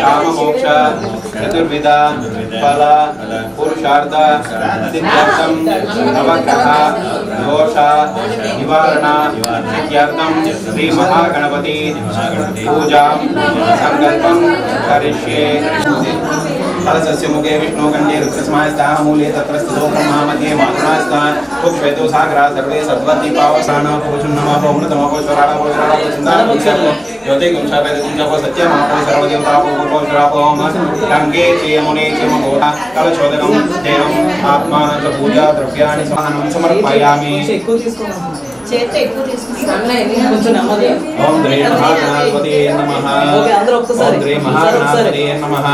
काममोक्ष चतुर्विध फल पुरुषार्थ सिद्ध्यर्थम नवग्रह दोष निवारण सिद्ध्यर्थम श्री महागणपति पूजा संकल्पं करिष्ये। फलस्य मुखे विष्णुकण्ठे रुद्रस्मास्ताः मूले तत्र स्थितो ब्रह्मामध्ये मातृणास्ताः पुष्पेतो सागरा सर्वे सद्वद्दीपावः प्राणः पूर्णमः उन्नतमः स्वराणः सुन्दरः योतिगुंशापेदगुंशापो सत्यमापो सर्वदेवतापो पूर्वोषरापो गङ्गे चेयमुने चेमगोढा कलशोदकं देवम् आत्मानं च पूजा द्रव्याणि समानं समर्पयामि। ओम द्रे महागणाधिपते नमः। ओम द्रे महागणाधिपते नमः।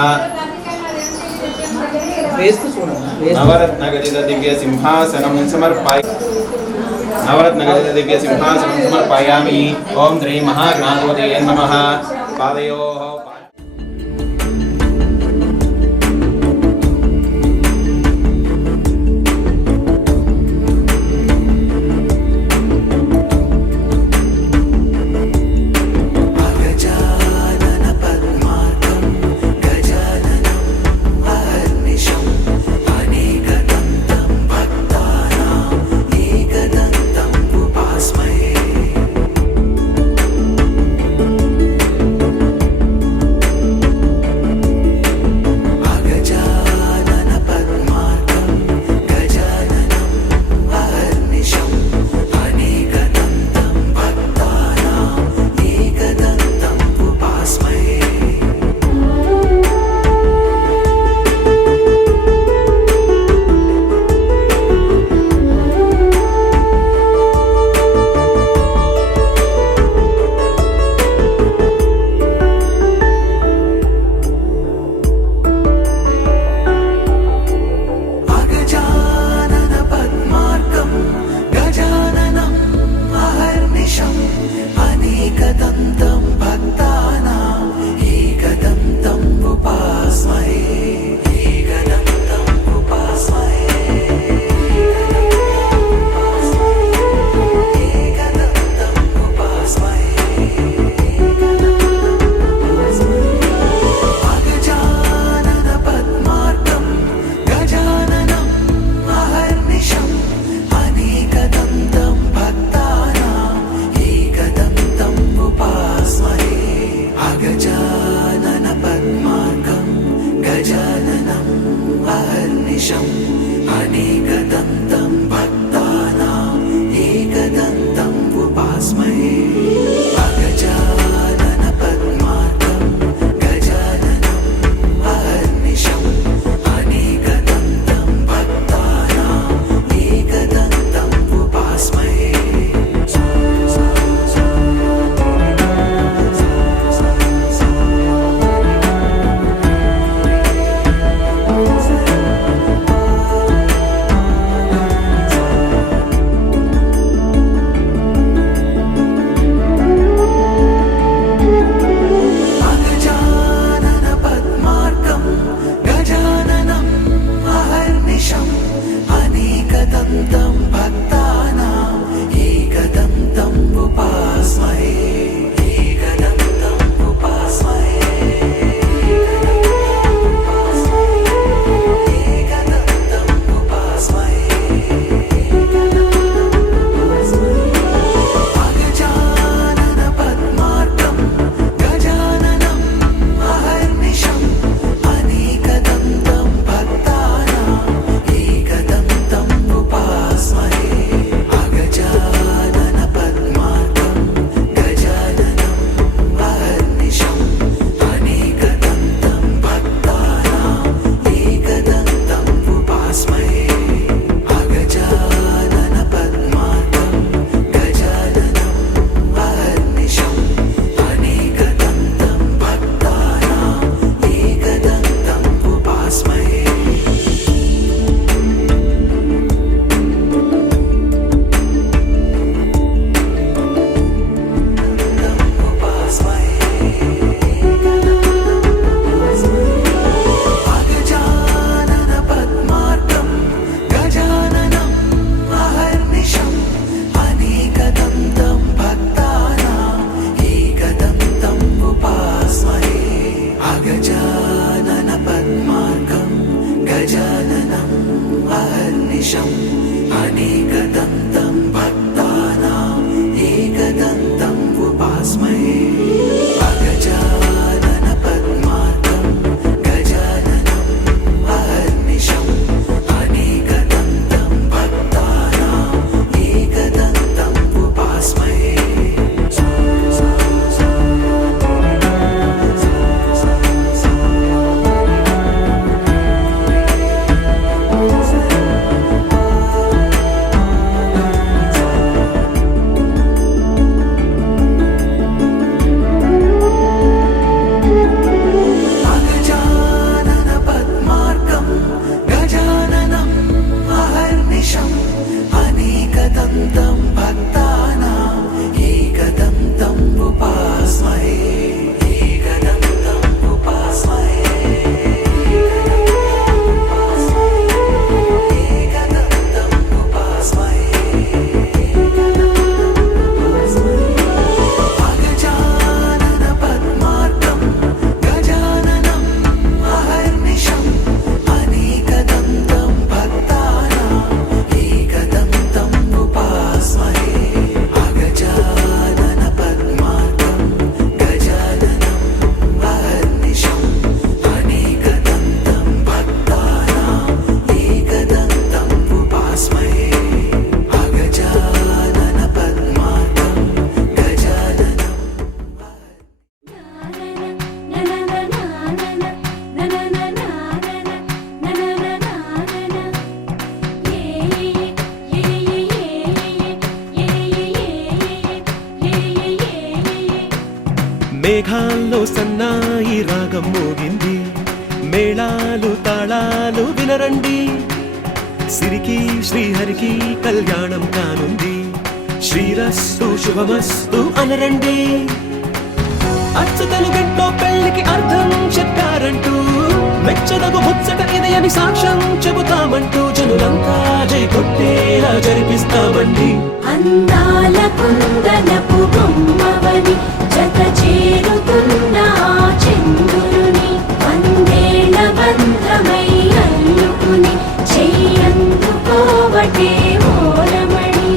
नवरत्नगदित दिव्य सिंहासनं समर्पयामि। नवरत्नगदित दिव्य सिंहासनं समर्पयामि। ओम द्रे महागणाधिपते नमः। पादयोः अहर्निशम् अनेकदन्तं भक्तानाम् एकदन्तम् उपास्महे अगजानन पद्मार्कं गजाननम् अहर्निशम् अनेकदन्तं भक्तानाम् एकदन्तम् उपास्महे अनेकदन्तं भक्तानाम् एकदन्तम् उपास्महे अगजानन पद्मार्कं गजाननम् अहर्निशम् अनेकदन्तं भक्तानाम् एकदन्तम् उपास्महे अनेकदन्तं भक्तानाम् एकदन्तम् उपास्महे एकदन्तम् उपास्महे एकदन्तम् उपास्महे अगजानन पद्मार्कं गजाननम् अहर्निशम् अनेकदन्तं भक्तानाम् एकदन्तम् उपास्महे अगजानन पद्मार्कं गजाननम् अहर्निशम् अनेकदन्तं भक्तानाम् एकदन्तम् उपास्महे अगजानन पद्मार्कं गजाननम् మేఘాల్లో సన్నాయి రాగం మోగింది, మేళాలు తాళాలు వినరండి, సిరికి శ్రీహరికి కళ్యాణం కానుంది, శ్రీరస్తు శుభమస్తు అనరండి. అచ్చతలు గంటో పెళ్లికి అర్థం చెప్పారంటూ, మెచ్చదగు ముచ్చట ఇది అని సాక్ష్యం చెబుతామంటూ, జనులంతా జై కొట్టేలా జరిపిస్తామండి. అందాల కుందనపు బొమ్మవని జత చేరుతున్న ఆ చంద్రుని వందేళ్ల బంధమై అల్లుకుని చెయ్యందుకోవటే ఓరమణి.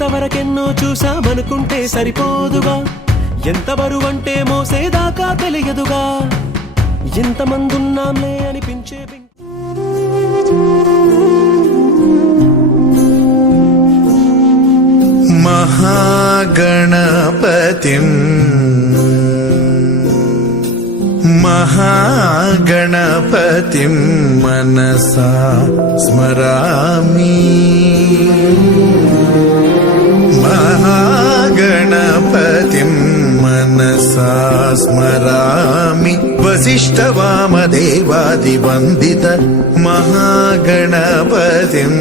ఇంతవరకెన్నో చూసామనుకుంటే సరిపోదుగా, ఎంత బరువంటే మోసేదాకా తెలియదుగా, ఎంతమందున్నాంలే అనిపించే महागणपतिं मनसा स्मरामि। महागणपतिं मनसा स्मरामि। वसिष्ठवामदेवादिवन्दित महागणपतिम्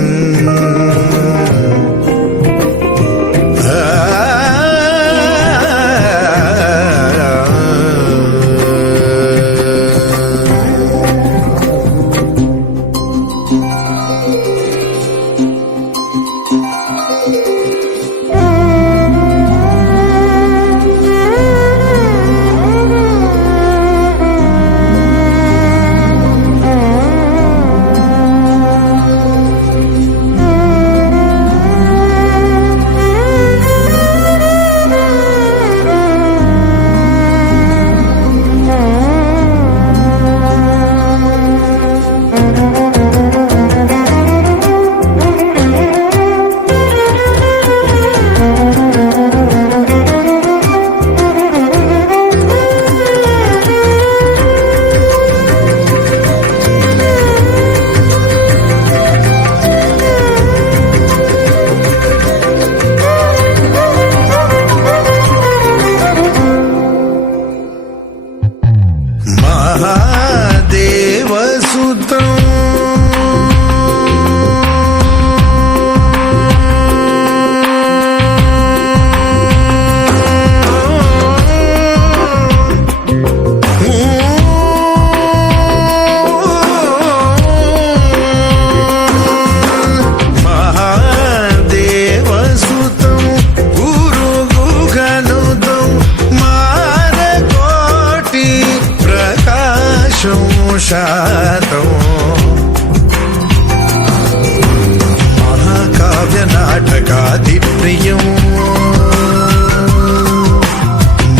महाकाव्यनाटकादिप्रियं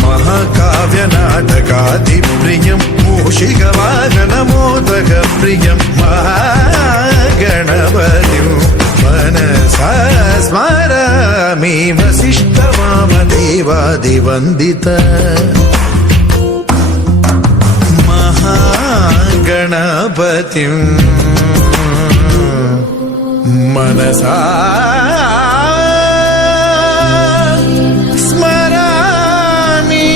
महाकाव्यनाटकादिप्रियं मूषिकवाहनमोदकप्रियं महागणपतिं मनसा स्मरामि। वसिष्ठवामदेवादिवन्दित महागणपतिं मनसा स्मरामि।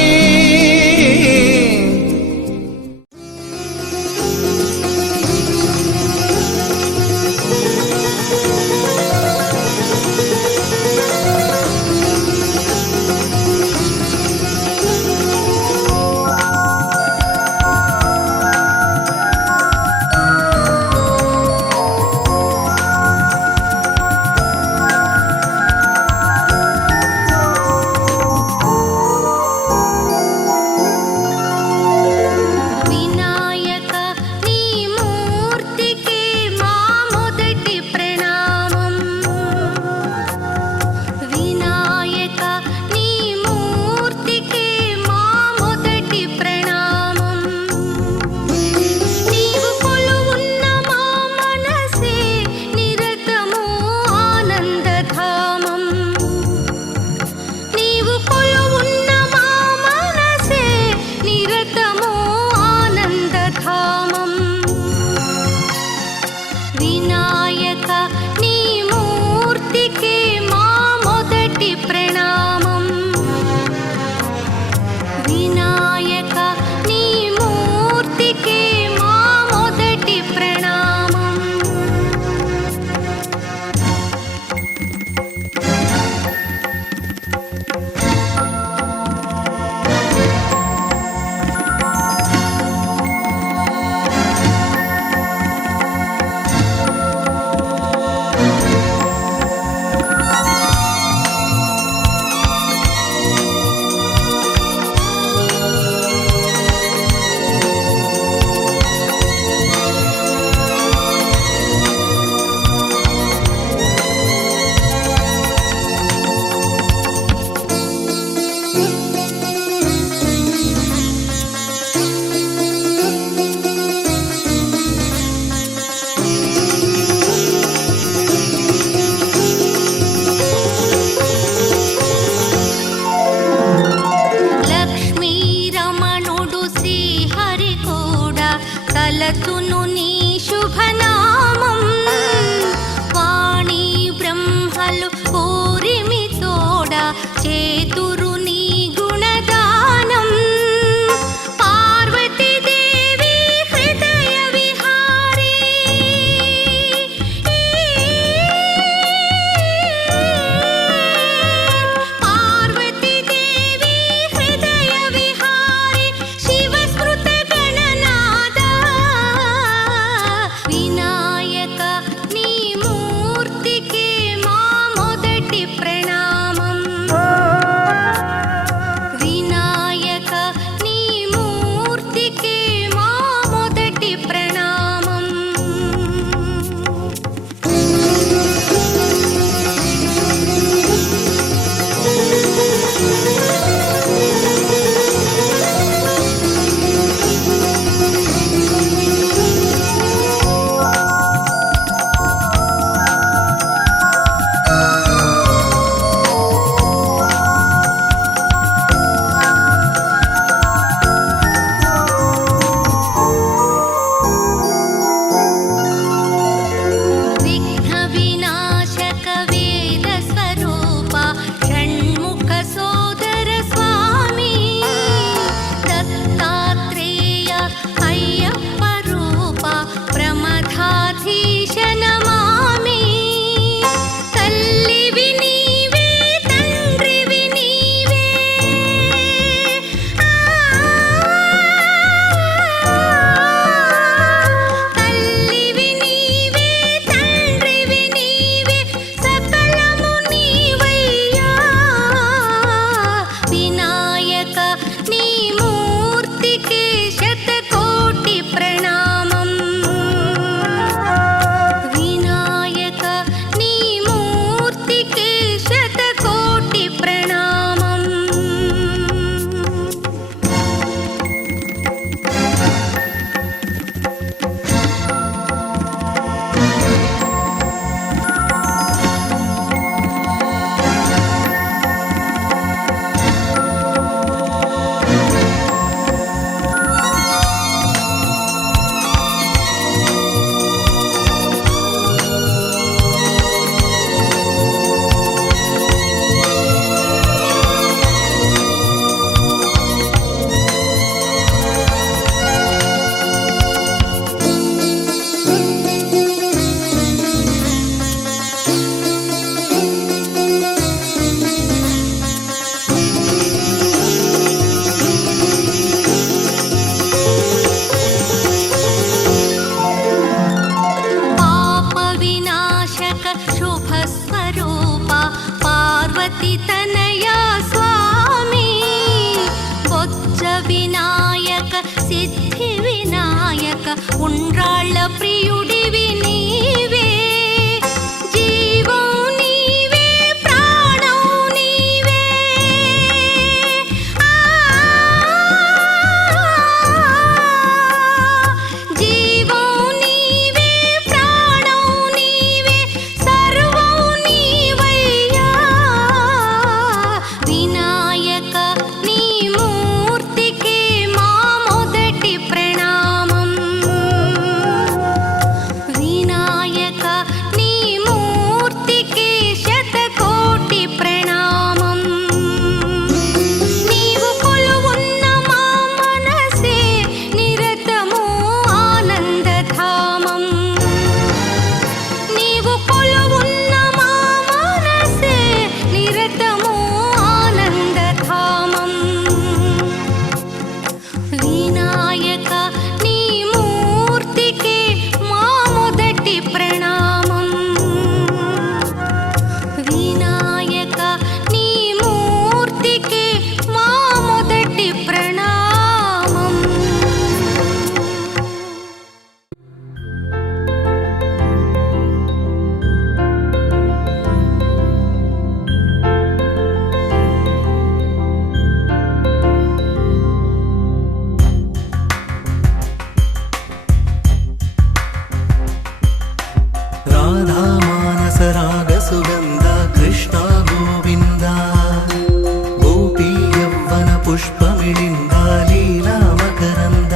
पुष्पमिलिन्द लीला मकरन्द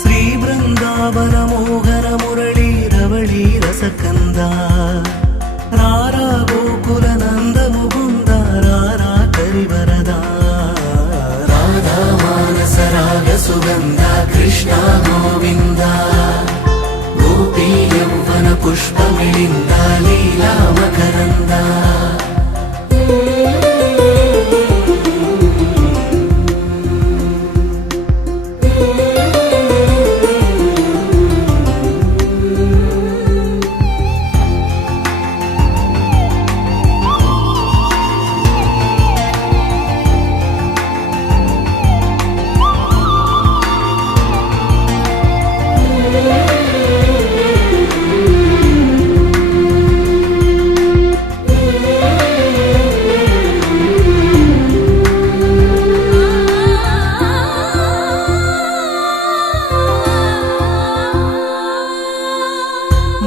श्री बृन्दावन मोहन मुरली रवळी रसकन्द रारा गोकुल नन्द मुकुन्द रारा करिवरदा राधा मानस राग सुगन्ध कृष्ण गोविन्द गोपी यौवन पुष्पमिलिन्द लीला मकरन्द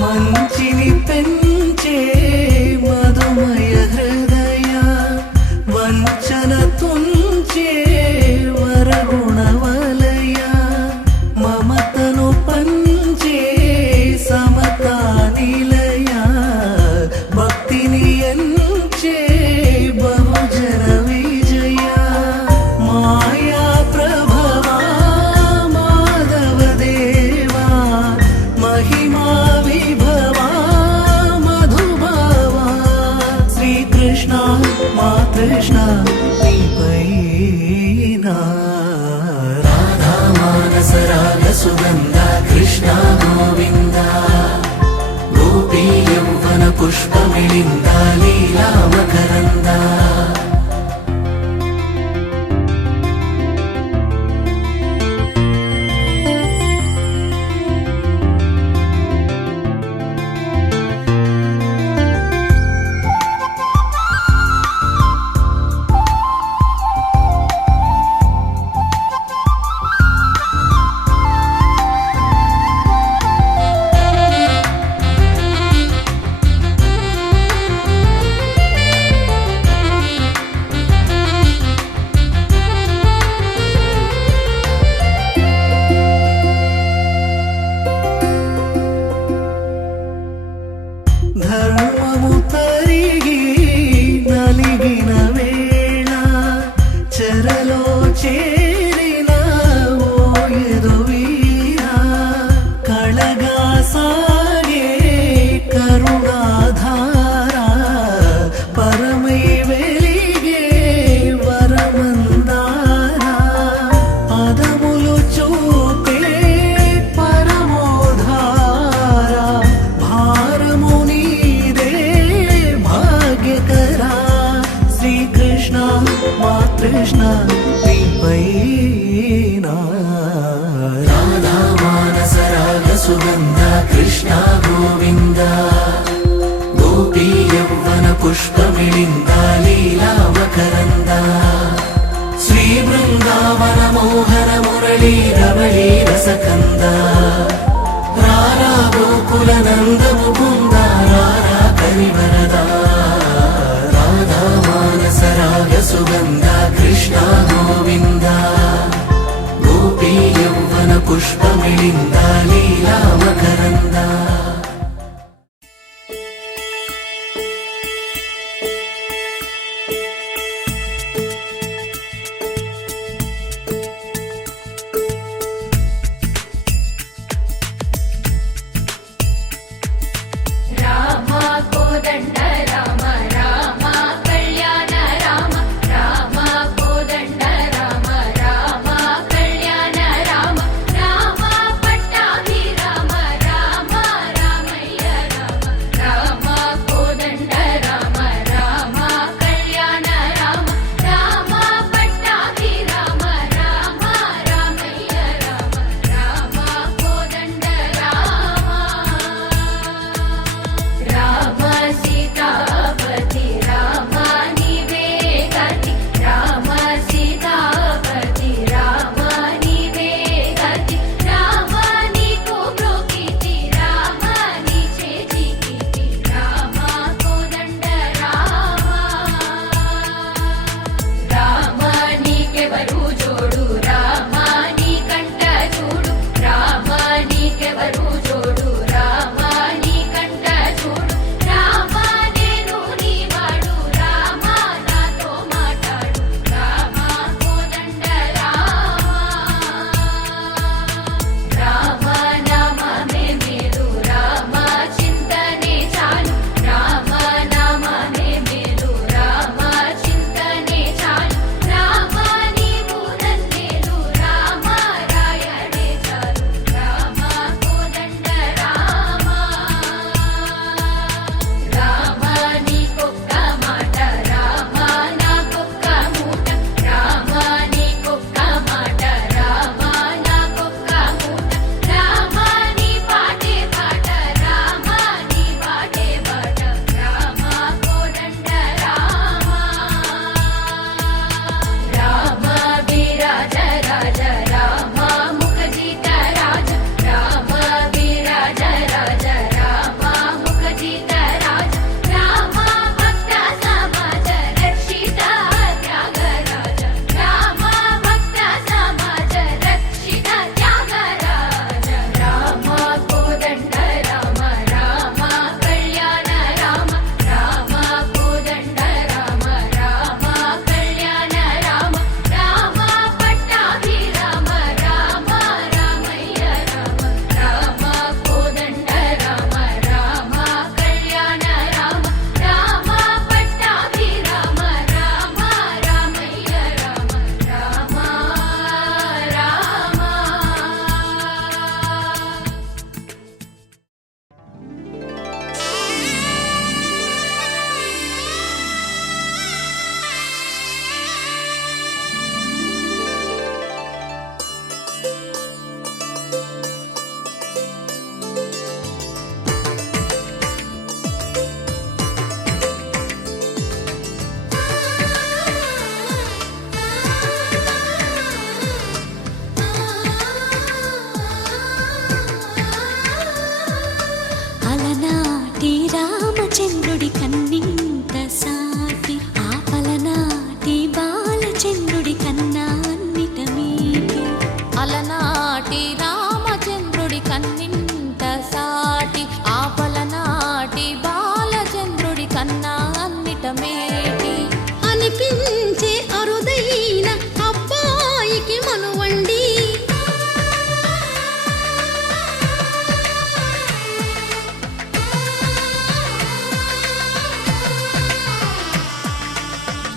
మంచిని పెంచే మధుమయ హృదయ వంచన తుంచే వరగుణవలయ మమతను పంచే సమతా నిలయ భక్తిని ఎంచే బహుజన విజయ మాయా ప్రభవా మాధవ దేవా మహిమా విభవా మధుభావా శ్రీకృష్ణ మా కృష్ణ నీపైనా రాధా మానస రాగ సుగంధ కృష్ణ గోవింద గోపీ యౌవన పుష్పమిలింద లీలా మకరంద ధర్మము తరిగి నలిగిన వేళ చెరలో చేరిన ఓ యదువీర కళగా సాగే కరుణాధార పరమై వెలిగే వరమందార పదములు చూపే పరమోధార భారము నీదే భాగ్యకరా శ్రీకృష్ణ మా కృష్ణ నీపైనా రాధా మానస రాగ సుగంధ కృష్ణ గోవింద గోపీ యౌవన పుష్పమిలింద లీలా మకరంద శ్రీ బృందావన మోహన మురళీ రవళీ రసకంద రారా గోకుల నంద ముకుంద రారా కరివరదా రాధా మానస రాగ సుగంధ కృష్ణ గోవింద గోపీ యౌవన పుష్పమిలింద లీలా మకరంద రామ కోదండ రామ రామ కళ్యాణ రామ రామ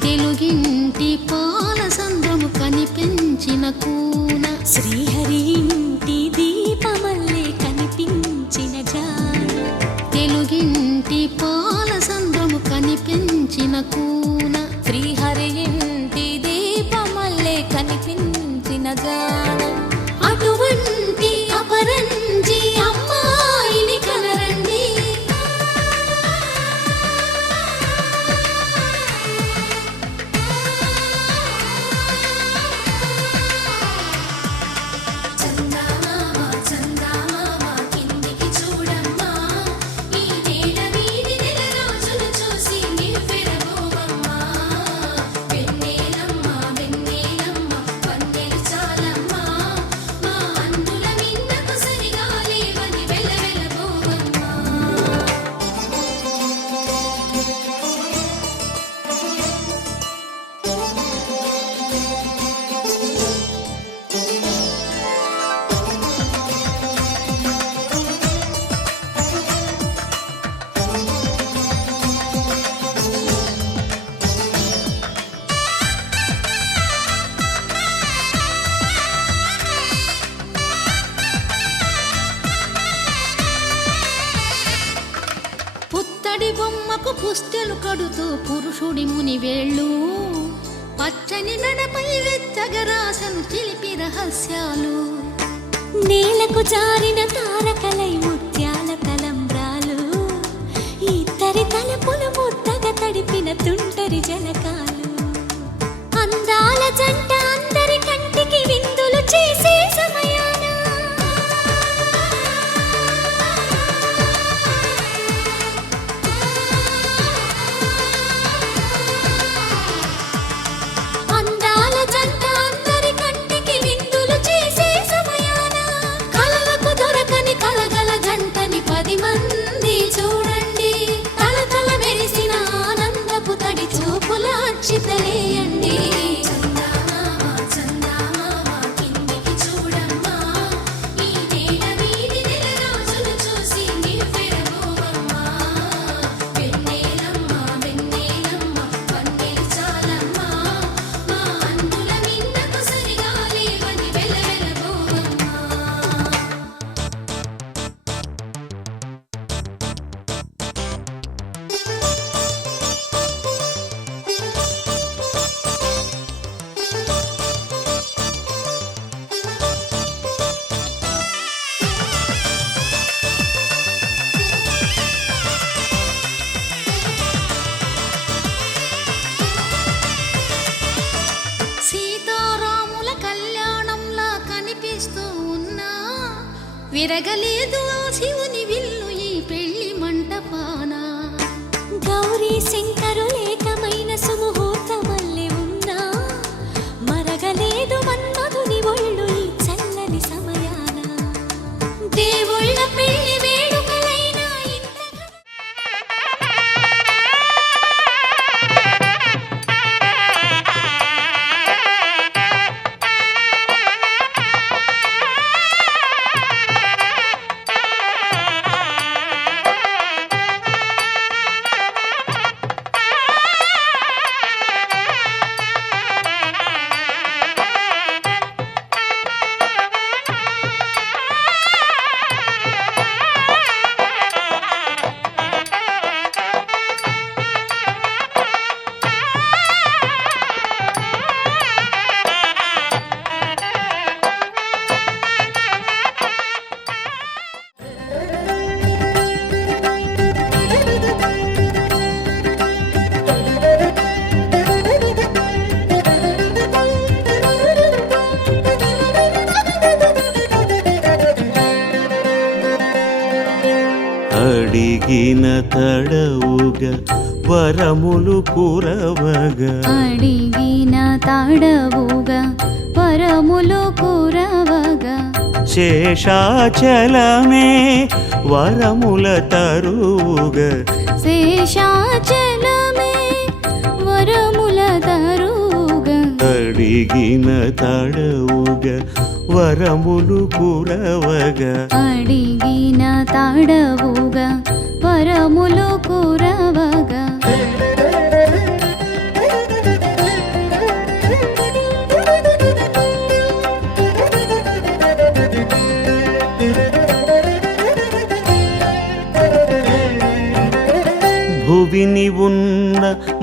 తెలుగింటి పాల సంద్రము కనిపించిన కూన శ్రీహరి ఇంటి దీపమల్లే కనిపించిన జాన తెలుగింటి పాల సంద్రము కనిపించిన కూన శ్రీహరి ఇంటి దీపమల్లే కనిపించిన జాన అటువంటి అపరంజి అమ్మాయిని కనరండి చందమామ చందమామ కిందికి చూడమ్మా ఈ నేల మీది నెల రోజులు చూసి నివ్వెరబోవమ్మా వెన్నెలమ్మ వెన్నెలమ్మ వన్నెలు చాలమ్మా మా అందుల మిన్నకు సరిగా లేవని వెలవెలబోవమ్మా పుత్తడి బొమ్మకు పుస్తెలు కడుతూ పురుషుడి ముని వేళ్ళు పచ్చని నడపై వెచ్చగరాసను చిలిపి రహస్యాలు నేలకు జారిన తారకలై ముత్యాల తలంబ్రాలు ఇద్దరి తలపులు ముద్దగా తడిపిన తుంటరి జలకాలు అందాల జంట అందరి కంటికి విందులు చేసే సమయాన అందాల జంట అందరి కంటికి విందులు చేసే సమయాన కలలకు దొరకని కలగల జంటని 10 మంది చూడండి తలతల మెరిసిన ఆనందపు తడి చూపుల అక్షితలేయండి చందమామ చందమామ కిందికి చూడమ్మా ఈ నేల మీది నెల రోజులు చూసి నివ్వెరబోవమ్మా వెన్నెలమ్మ వెన్నెలమ్మ వన్నెలు చాలమ్మా మా అందుల మిన్నకు సరిగా లేవని వెలవెలబోవమ్మా సీతారాముల కళ్యాణంలా కనిపిస్తూ ఉన్నా విరగలేదు ఆ శివుని విల్లు ఈ పెళ్లి మంటపాన గౌరీ శంకరులేకమైన సుముహూర్తమల్లె ఉన్నా మరగలేదు మన్మధుని ఒళ్ళు ఈ చల్లని సమయాన దేవుళ్ళ పెళ్లి వేడుకలైనా ఇంతగా అడిగిన తడవుగా వరములు కురవగా అడిగిన తడవుగా వరములు కురవగా శేషాచలమే వరముల తరువుగా శేషాచలమే వరముల తరుగా అడిగిన తడవుగా వరములు కురవగా అడిగిన తడవుగా వరములు కురవగా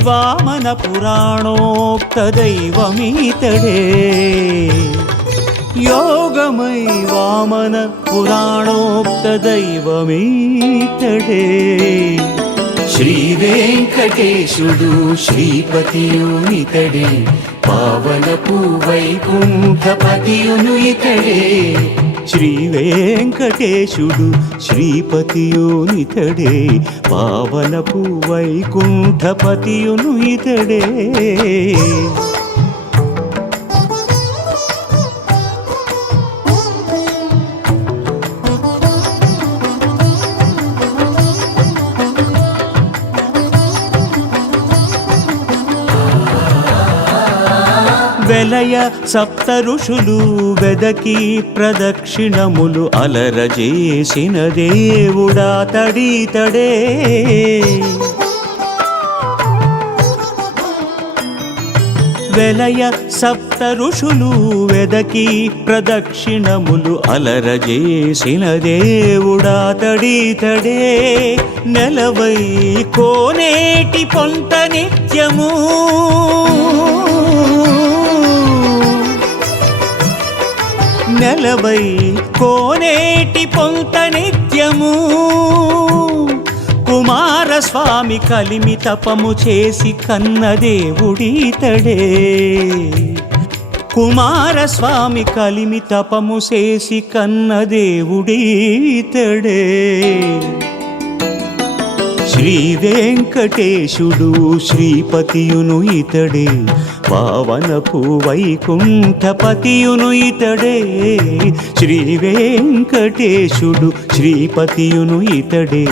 వామన పురాణోక్త దైవమీతడే యోగమై వామన పురాణోక్త దైవమీతడే శ్రీ వెంకటేశుడు శ్రీపతియును ఇతడే పావనపు వైకుంఠపతియును ఇతడే శ్రీ వెంకటేశుడు శ్రీపతియును ఇతడే పావనపు వైకుంఠపతియును ఇతడే వెలయ సప్త ఋషులు వెదకి ప్రదక్షిణములు అలరజేసిన దేవుడా తడితడే వెలయ సప్త ఋషులు వెదకి ప్రదక్షిణములు అలరజేసిన దేవుడా తడితడే నెలవై కోనేటి పొంత నిత్యము నెలవై కోనేటి పొంత నిత్యము కుమారస్వామి కలిమి తపము చేసి కన్న దేవుడీతడే కుమారస్వామి కలిమి తపము చేసి కన్న దేవుడీతడే శ్రీ వెంకటేశుడు శ్రీపతియును ఇతడే పావనపు వైకుంఠపతియును ఇతడే శ్రీ వెంకటేశుడు శ్రీపతియును ఇతడే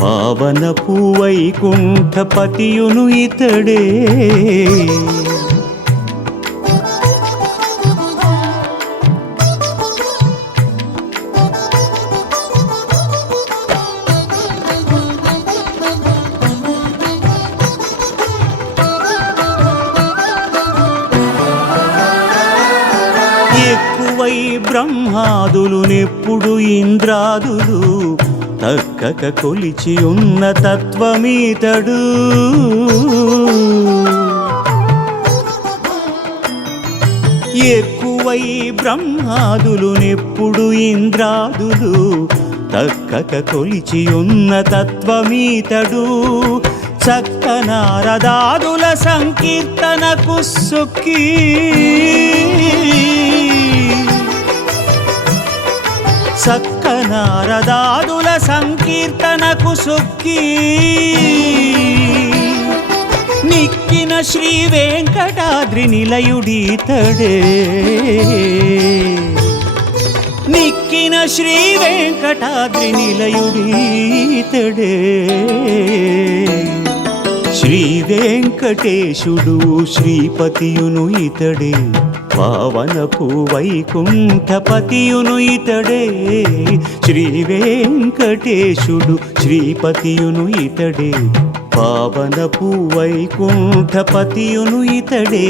పావనపు వైకుంఠపతియును ఇతడే ఎక్కువై బ్రహ్మాదులు నెప్పుడు ఇంద్రాదులు తక్కక కొలిచి ఉన్న తత్వమీతడు ఎక్కువై బ్రహ్మాదులు నెప్పుడు ఇంద్రాదులు తక్కక కొలిచి ఉన్న తత్వమీతడు చక్క నారదాదుల సంకీర్తనకు సొక్కి చక్క నారదాదుల సంకీర్తనకు సొక్కి నిక్కిన శ్రీ వెంకటాద్రి నిలయుడీతడే నిక్కిన శ్రీ వెంకటాద్రి నిలయుడీతడే శ్రీ వెంకటేశుడు శ్రీపతియును ఇతడే పావనపు వైకుంఠపతియును ఇతడే శ్రీ వెంకటేశుడు శ్రీపతియును ఇతడే పావనపు వైకుంఠపతియును ఇతడే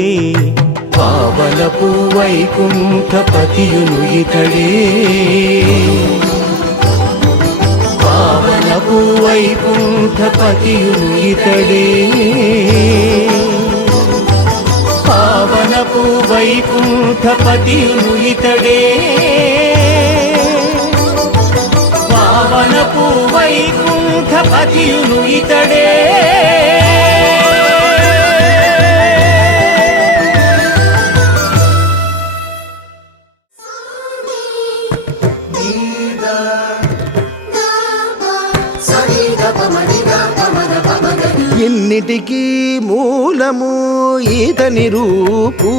పావనపు వైకుంఠపతియును ఇతడే పావనపు వైకుంఠపతియును ఇతడే పావనపు వైకుంఠపతియును ఇతడే పావనపు వైకుంఠపతియును ఇతడే ఇన్నిటికీ మూలము ఈతని రూపు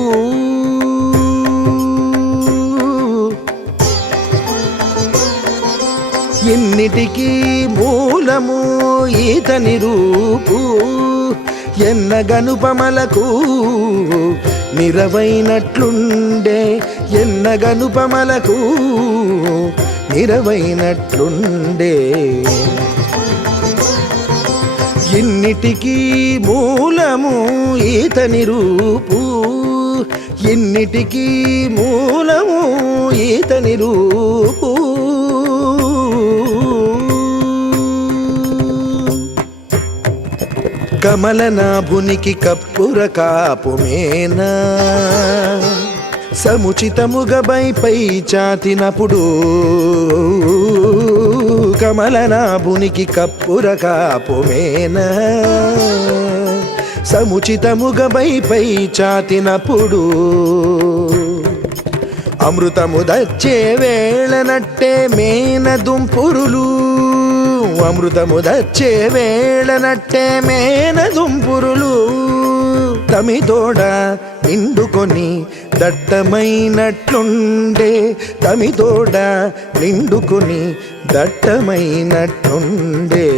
ఇన్నిటికీ మూలము ఈతని రూపు ఎన్నగనుపమలకు నిరవైనట్లుండే ఎన్నగనుపమలకు నిరవైనట్లుండే ఇన్నిటికీ మూలము ఈతని రూపు ఇన్నిటికీ మూలము ఈతని రూపు కమలనాభునికి కప్పుర కాపుమేనా సముచితముగబై పై చాతినప్పుడు కమలనాభునికి కప్పుర కాపుమేనా సముచితముగబై పై చాతినప్పుడు అమృతము దచ్చే వేళనట్టే మేనదుంపురులు అమృతము దచ్చే వేళనట్టే మేనదుంపురులు తమితోడ నిండుకొని దట్టమైనట్లుండే తమితోడ నిండుకొని దట్టమైనట్లుండే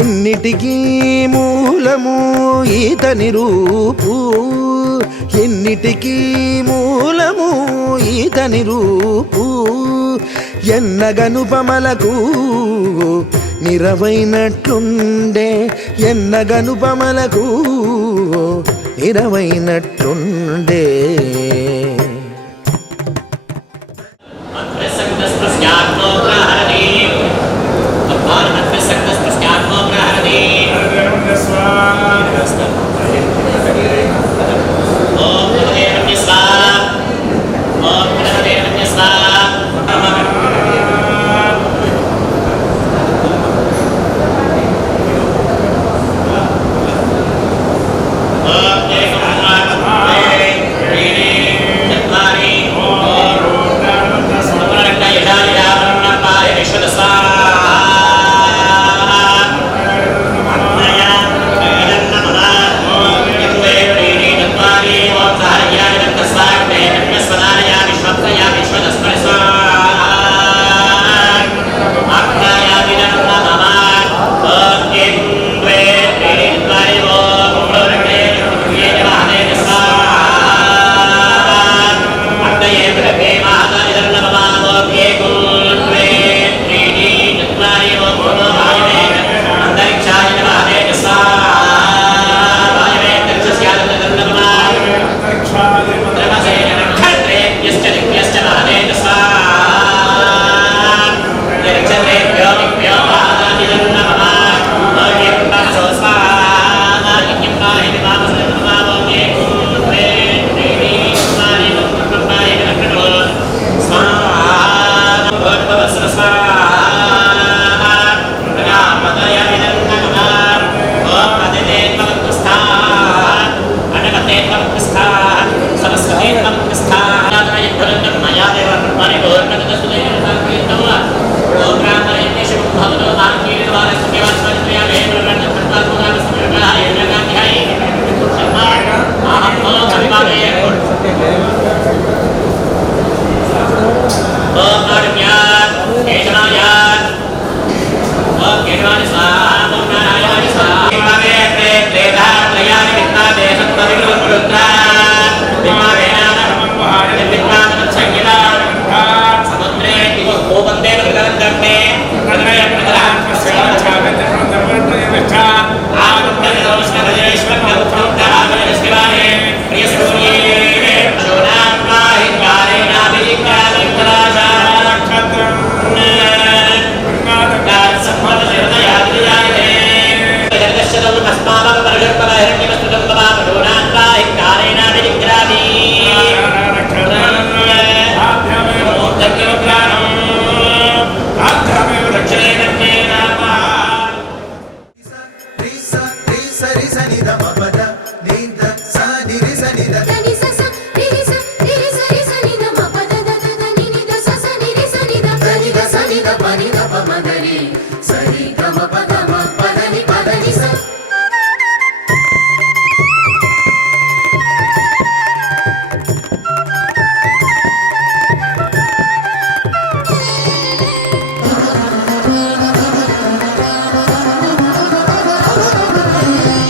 ఎన్నిటికీ మూలము ఈతని రూపు ఎన్నిటికీ మూలము ఈతని రూపు ఎన్నగనుపమలకు నిరవైనట్లుండే ఎన్నగనుపమలకు నిరవైనట్లుండే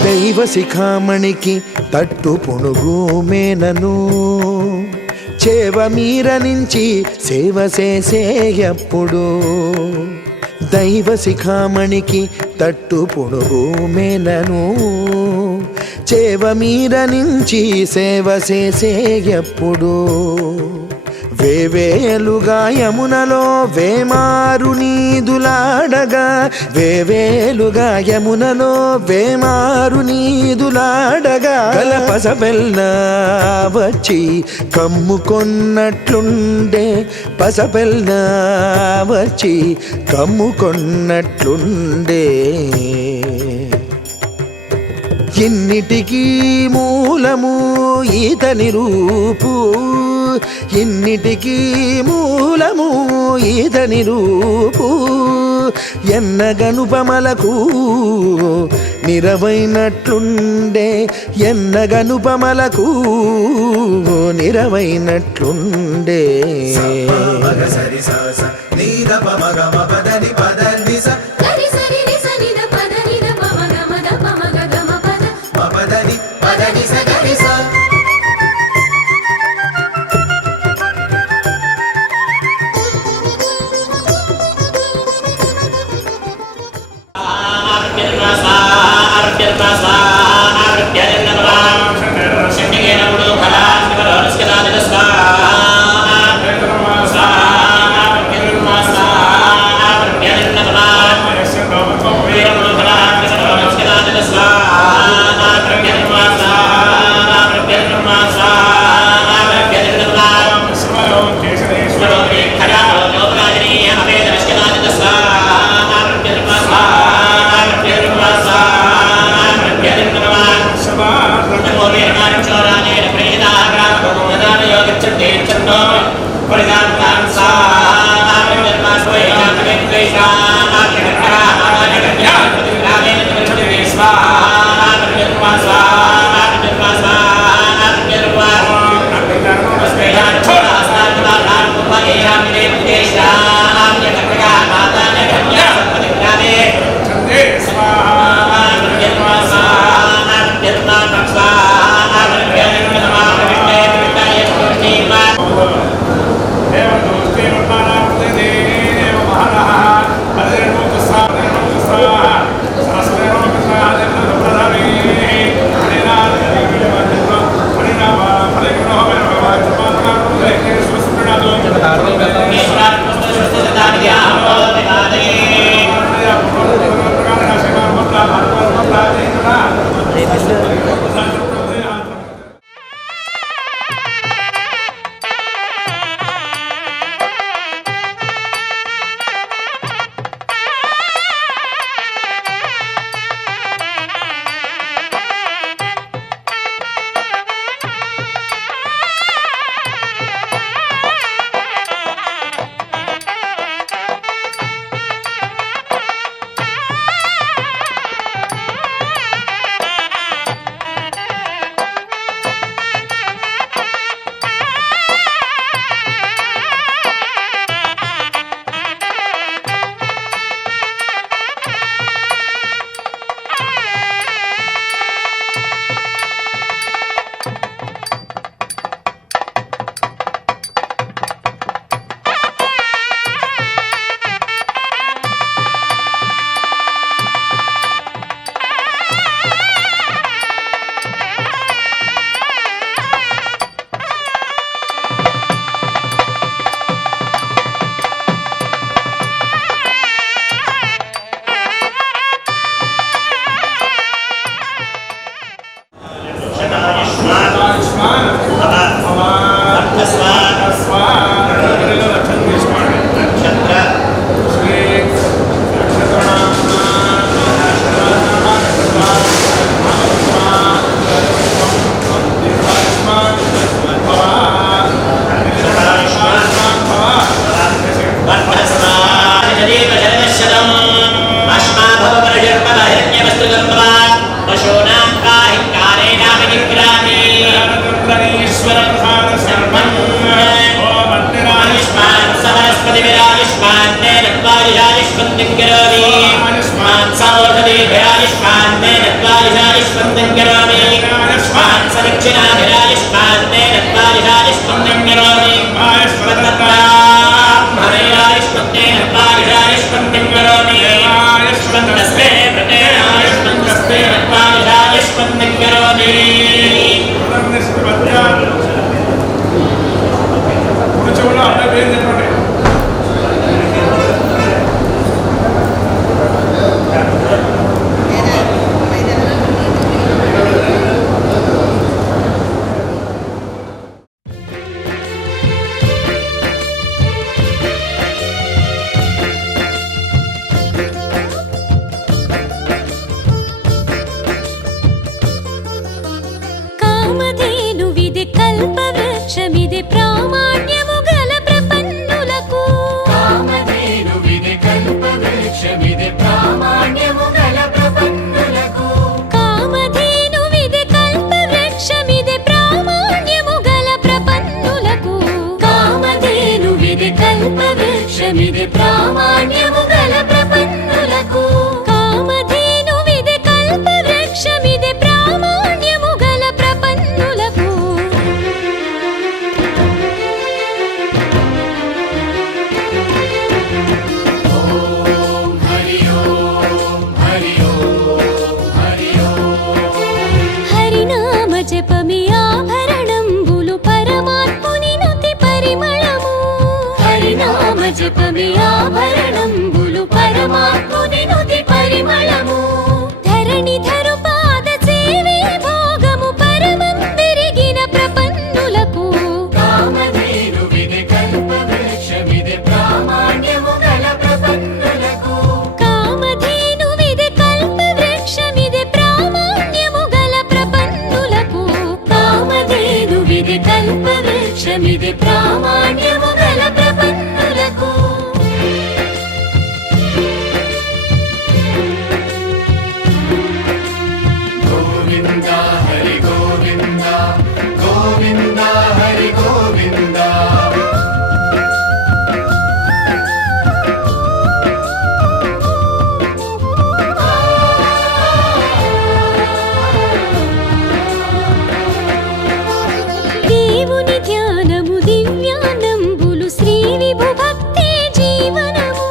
దైవ శిఖామణికి తట్టు పుణుగు మేనను చేవ మీర నుంచి సేవ చేసేయప్పుడు దైవ శిఖామణికి తట్టు పుణుగు మేనను చేవ మీర నుంచి సేవ చేసేయప్పుడు వేవేలుగా యమునలో వేమారు నీదులాడగా వేవేలుగా యమునలో వేమారు నీదులాడగా పసపెల్ల వచ్చి కమ్ముకొన్నట్లుండే పసపెల్ల వచ్చి కమ్ముకొన్నట్లుండే ఇన్నిటికీ మూలము ఈతని రూపు ఇన్నిటికీ మూలము ఈతని రూపు ఎన్నగనుపమలకు నిరవైనట్లుండే ఎన్నగనుపమలకు నిరవైనట్లుండే సరి సరి రి సని ద పద ని ద ప మ గ మ ద ప మ గ గ మ పద పద ని స గ రి స పంచములో అబ్బాయి పేరు చెప్పండి. కామధేనువిది కల్పవృక్షమిది ప్రామాణ్యము గల ప్రపన్నులకు కామధేనువిది కల్పవృక్షమిది ప్రామాణ్యము గల ప్రపన్నులకు కామధేనువిది కల్పవృక్షమిది ప్రామాణ్యము గల ప్రపన్నులకు కామధేనువిది కల్పవృక్షమిది ప్రామాణ్యము గల ప్రపన్నులకు కామధేనువిది కల్పవృక్షమిది ప్రామాణ్యము గల ప్రపన్నులకు ఓం హరి ఓం హరి ఓం హరి ఓం హరినామ జపమి ఆభరణంబులు పరమాత్ముని నుతి పరిమళము హరినామ జపమి ఆభరణంబులు పరమాత్ముని నుతి పరిమళము ధరణిధరు పాద సేవే భోగము పరమం విరిగిన ప్రపన్నులకు కామధేనువిది కల్పవృక్షమిది ప్రామాణ్యము గల ప్రపన్నులకు కామధేనువిది కల్పవృక్షమిది ప్రామాణ్యము గల ప్రపన్నులకు కామధేనువిది కల్పవృక్షమిది ప్రామాణ్యము గల ప్రపన్నులకు గోవింద హరి గోవింద గోవింద హరి గోవింద దేవుని ధ్యానము దివ్యానంబులు శ్రీ విభు భక్తే జీవనము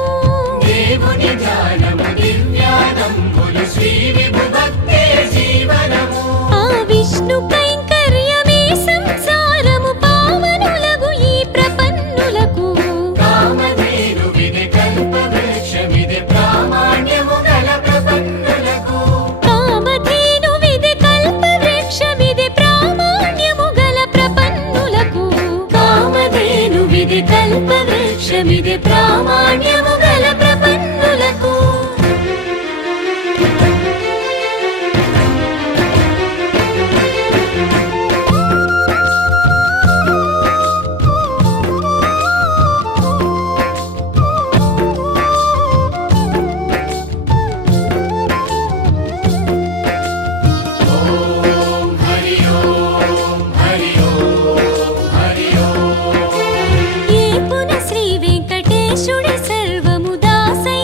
దేవుని ధ్యానము దివ్యానంబులు శ్రీ విభు భక్తే జీవనము ఆ విష్ణు కైంకర్యమే సంసారము పావనులగు ఈ ప్రపన్నులకు కామధేనువిది కల్పవృక్షమిది ప్రామాణ్యము గల ప్రపన్నులకు కామధేనువిది కల్పవృక్షమిది ప్రామాణ్యము గల ప్రపన్నులకు కామధేనువిది కల్పవృక్షమిది ప్రామాణ్యము గల ప్రపన్నులకు ఓం హరి ఓం హరి ఓం హరి ఓం ఏపున శ్రీ వెంకటేశుడి సర్వము దాసై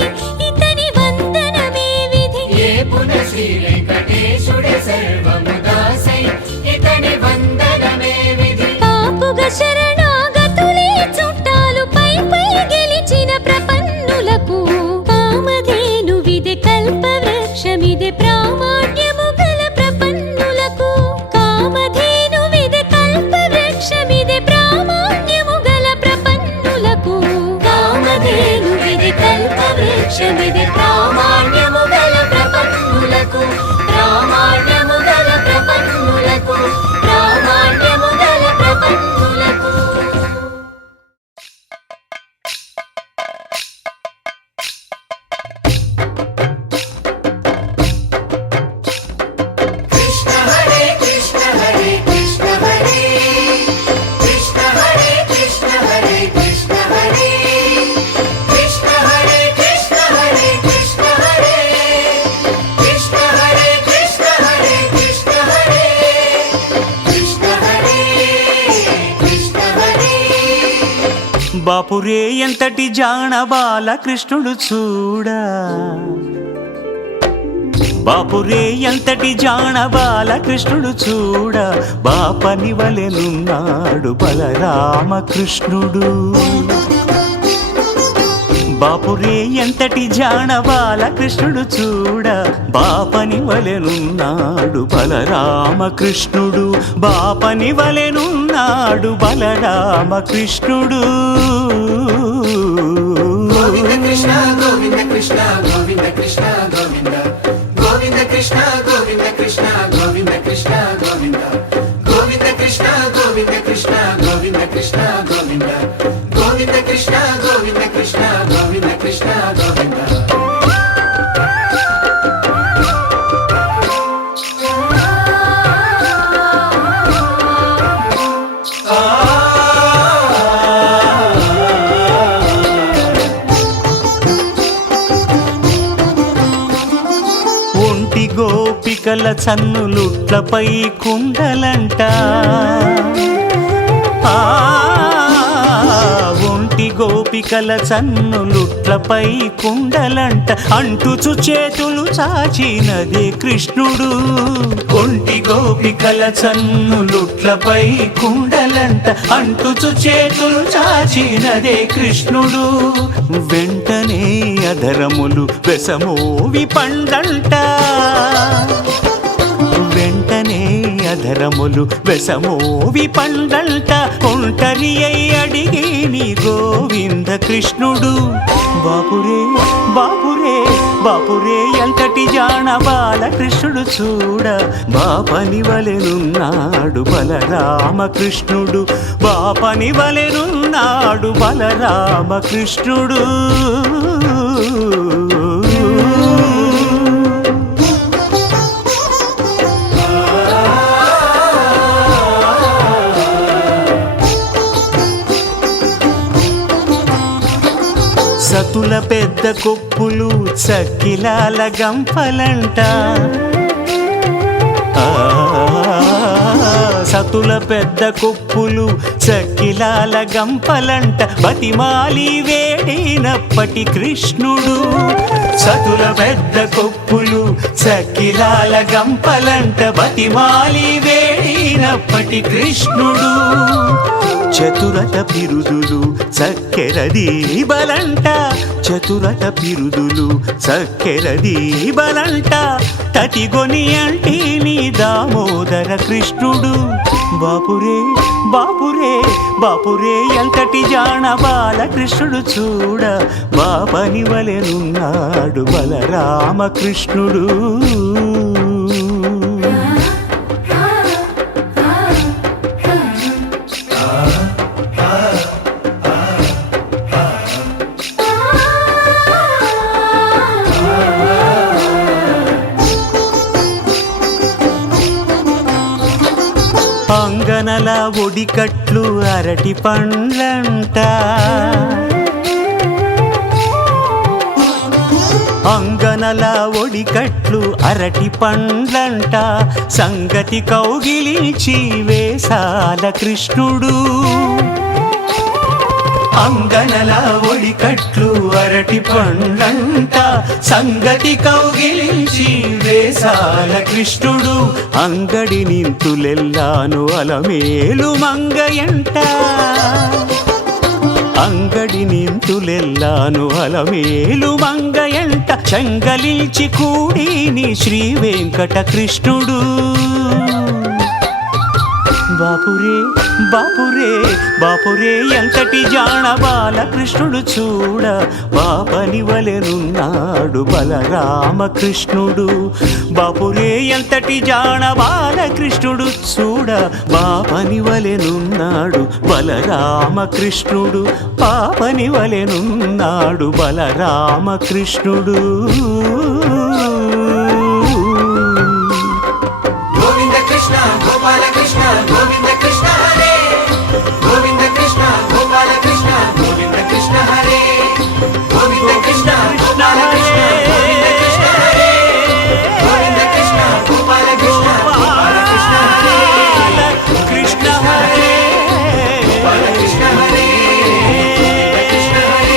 ఇతని వందనమే విధి ఏ పునః శ్రీ వెంకటేశుడి సర్వము దాసై ఇతని వందనమే విధి పాపుగా శరణాగతులే చుట్టాలు పై పై గెలిచిన ప్రపన్నులకు కామధేనువిది కల్పవృక్షమిది ప్రామాణ్యము గల ప్రపన్నులకు కామధేనువిది కల్పవృక్షమిది ప్రామాణ్యము గల ప్రపన్నులకు కామధేనువిది కల్పవృక్షమిది ప్రామాణ్యము గల ప్రపన్నులకు ప్రామాణ్యము గల ప్రపన్నులకు ప్రామాణ్యము గల ప్రపన్నులకు కృష్ణ హరే కృష్ణ హరే కృష్ణ హరే కృష్ణ హరే కృష్ణ హరే కృష్ణ హరే కృష్ణ హరే కృష్ణ హరే కృష్ణ హరే కృష్ణ హరే కృష్ణ హరే కృష్ణ హరే కృష్ణ హరే కృష్ణ హరే బాపురే ఎంతటి జాణ బాలకృష్ణుడు చూడా బాపురే ఎంతటి జాణ బాలకృష్ణుడు చూడ బాపని వలెనున్నాడు బలరామకృష్ణుడు బాపురే ఎంతటి జాణ బాలకృష్ణుడు చూడ బాపని వలెనున్నాడు బలరామకృష్ణుడు బాపని వలెనున్నాడు బలరామకృష్ణుడు గోవింద కృష్ణ గోవింద కృష్ణ గోవింద కృష్ణ గోవింద గోవింద కృష్ణ గోవింద కృష్ణ గోవింద కృష్ణ గోవింద గోవింద కృష్ణ గోవింద కృష్ణ గోవింద కృష్ణ గోవింద గోవింద కృష్ణ గోవింద కృష్ణ గోవింద కృష్ణ గోవింద గోపికల చన్నులుట్లపై కుండలంట ఒంటి గోపికల చన్నులుట్లపై కుండలంట అంటుచు చేతులు చాచినదే కృష్ణుడు ఒంటి గోపికల చన్నులుట్లపై కుండలంట అంటుచు చేతులు చాచినదే కృష్ణుడు వెంటనే అధరములు వెసమోవి పండంట వెంటనే అధరములు వెసమోవి పండంట ఒంటరి అయి అడిగి నీ గోవింద కృష్ణుడు బాపురే బాపురే బాపురే ఎంతటి జాణ బాలకృష్ణుడు చూడ బాపని వలెనున్నాడు బలరామకృష్ణుడు బాపని వలెనున్నాడు బలరామకృష్ణుడు సతుల పెద్ద కొప్పులు చక్కిలాల గంపలంట సతుల పెద్ద కొప్పులు చక్కిలాల గంపలంట బతిమాలి వేడినప్పటి కృష్ణుడు సతుల పెద్ద కొప్పులు చక్కిలాల గంపలంట బతిమాలి వేడినప్పటి కృష్ణుడు చతురత బిరుదులు చక్కెరది బలంట చతురత బిరుదులు చక్కెరది బలంట తటిగొని అంటే నీ దామోదర కృష్ణుడు బాపురే బాపురే బాపురే ఎంతటి జాణ బాలకృష్ణుడు చూడ బాపని వలెనున్నాడు బలరామకృష్ణుడు అంగనల ఒడికట్లు అరటి పండ్లంట అంగనల ఒడికట్లు అరటి పండ్లంట సంగతి కౌగిలించి వేసాల కృష్ణుడు అంగనల ఒడికట్లు అరటి పండ్లంట సంగతి కౌగిలించి వేసాల కృష్ణుడు అంగడి నింతులెల్లాను అలమేలు మంగయంట అంగడి నింతులెల్లాను అలమేలు మంగయంట చెంగలించి కూడి నీ శ్రీ వెంకట కృష్ణుడు బాపురే బాపురే బాపురే ఎంతటి జాణ బాలకృష్ణుడు చూడ బాపని వలెనున్నాడు బలరామకృష్ణుడు బాపురే ఎంతటి జాణ బాలకృష్ణుడు చూడ బాపని వలెనున్నాడు బలరామకృష్ణుడు పాపని వలెనున్నాడు బలరామకృష్ణుడు గోవింద కృష్ణ గోపాల కృష్ణ గోవింద కృష్ణ హరే గోవింద కృష్ణ గోపాల కృష్ణ గోవింద కృష్ణ హరే గోవింద కృష్ణ గోపాల కృష్ణ గోవింద కృష్ణ హరే గోవింద కృష్ణ గోపాల కృష్ణ గోపాల కృష్ణ హరే కృష్ణ హరే గోపాల కృష్ణ హరే గోవింద కృష్ణ హరే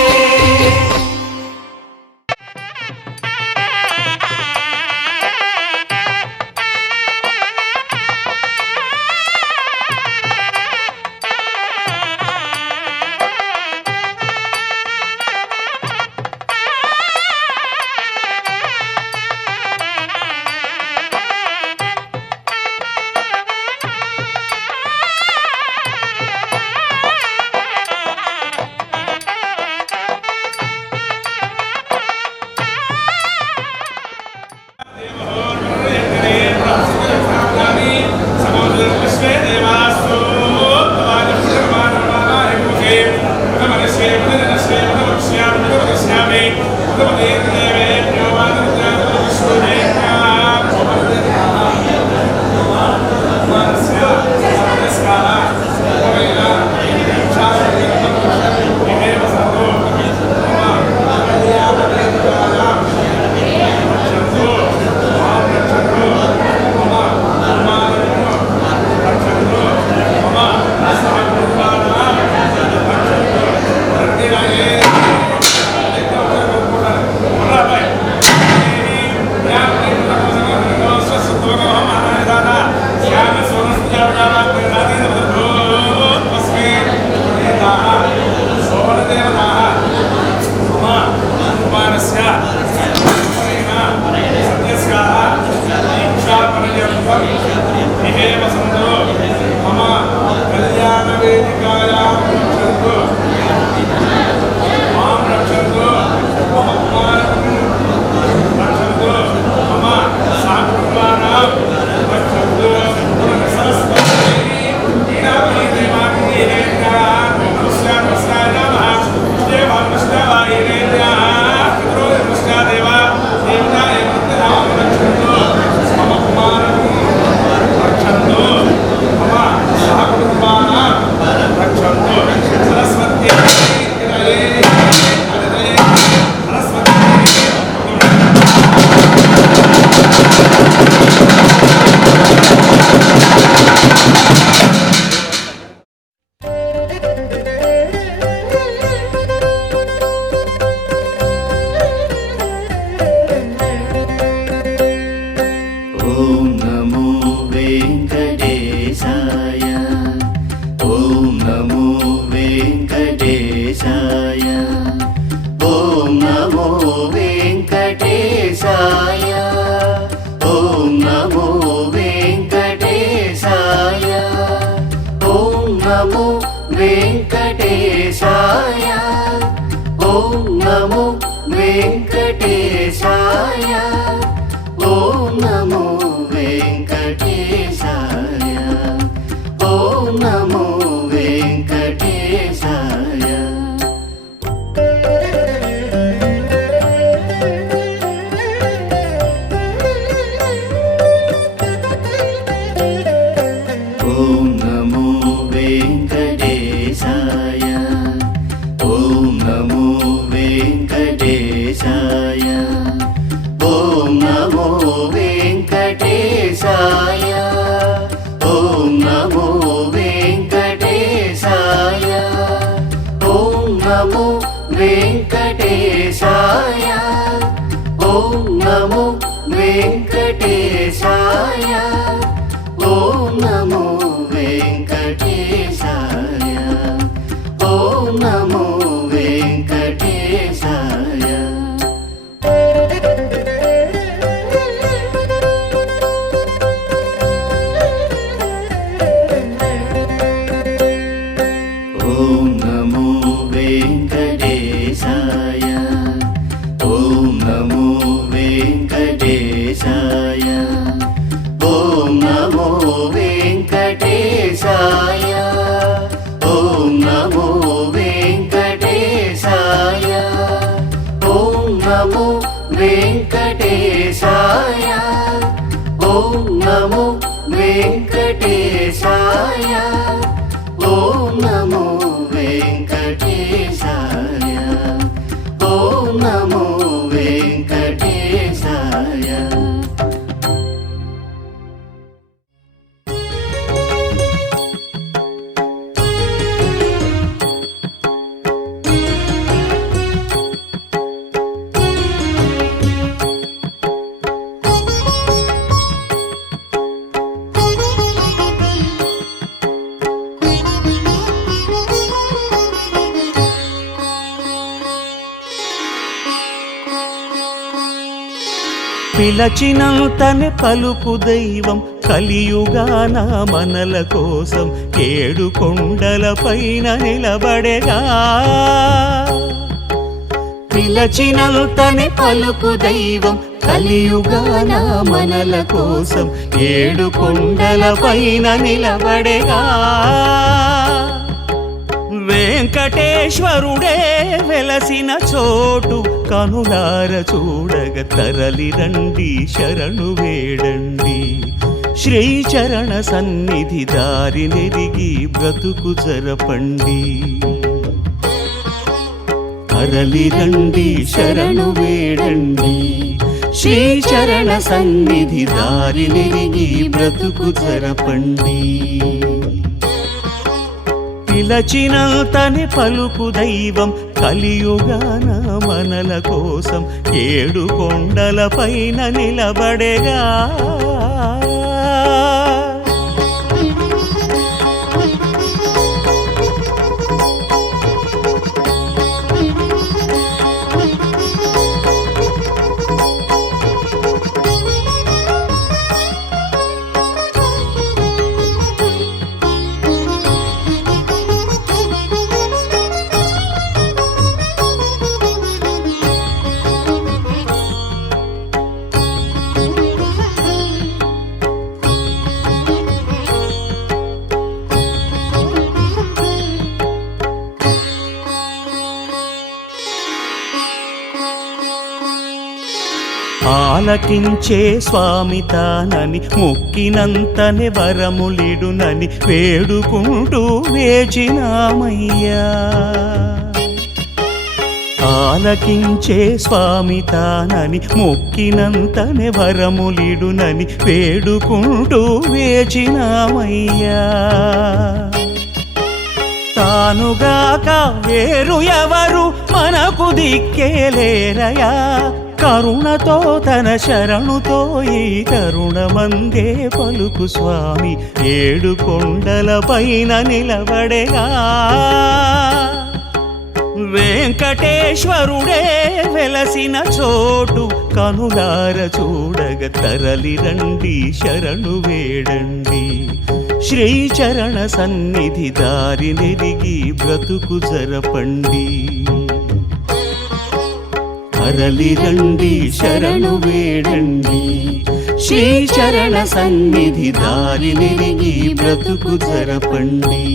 పిలచినంతనే పలుకు దైవం కలియుగాన మనల కోసం 7 కొండల పైన నిలబడేగా. పిలచినంతనే పలుకు దైవం కలియుగాన మనల కోసం 7 కొండల పైన నిలబడేగా. వెంకటేశ్వరుడే వెలసిన చోటు కనులార చూడగ తరలి రండి, శరణు వేడండి. శ్రీచరణ సన్నిధి దారి నెరిగి బ్రతుకు జరపండి. తరలి రండి, శరణు వేడండి. శ్రీచరణ సన్నిధి దారి నెరిగి బ్రతుకు జరపండి. పిలచినంతనే పలుకు దైవం కలియుగాన మనల కోసం 7 కొండల పైన నిలబడేగా. ఆలకించే స్వామి తానని మొక్కినంతనే వరములిడునని వేడుకుంటూ వేచినామయ్యా. ఆలకించే స్వామి తానని మొక్కినంతనే వరములిడునని వేడుకుంటూ వేచినామయ్యా. తానుగాక వేరు ఎవరు మనకు దిక్కేలేరయా. కరుణతో తన శరణుతో ఈ తరుణమందే పలుకు స్వామి ఏడు కొండల పైన నిలబడేగా. వెంకటేశ్వరుడే వెలసిన చోటు కనులార చూడగ తరలి రండి శరణు వేడండి. శ్రీచరణ సన్నిధి దారి నెరిగి బ్రతుకు జరపండి. తరలి రండి శరణు వేడండి. శ్రీచరణ సన్నిధి దారి నెరిగి బ్రతుకు జరపండి.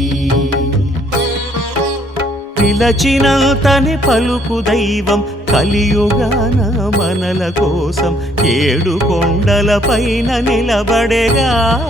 పిలచినంతని పలుకు దైవం కలియుగాన మనల కోసం ఏడు కొండల పైన నిలబడేగా.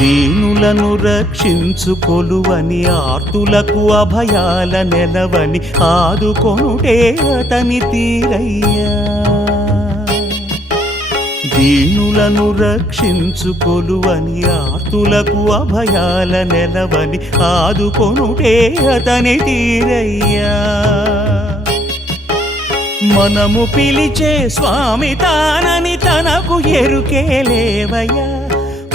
దీనులను రక్షించుకొలువని ఆర్తులకు అభయాల నెలవని ఆదుకొనుటే అతని తీరయ్యా. దీనులను రక్షించుకొలువని ఆర్తులకు అభయాల నెలవని ఆదుకొనుటే అతని తీరయ్యా. మనము పిలిచే స్వామి తానని తనకు ఎరుకేలేవయ్యా.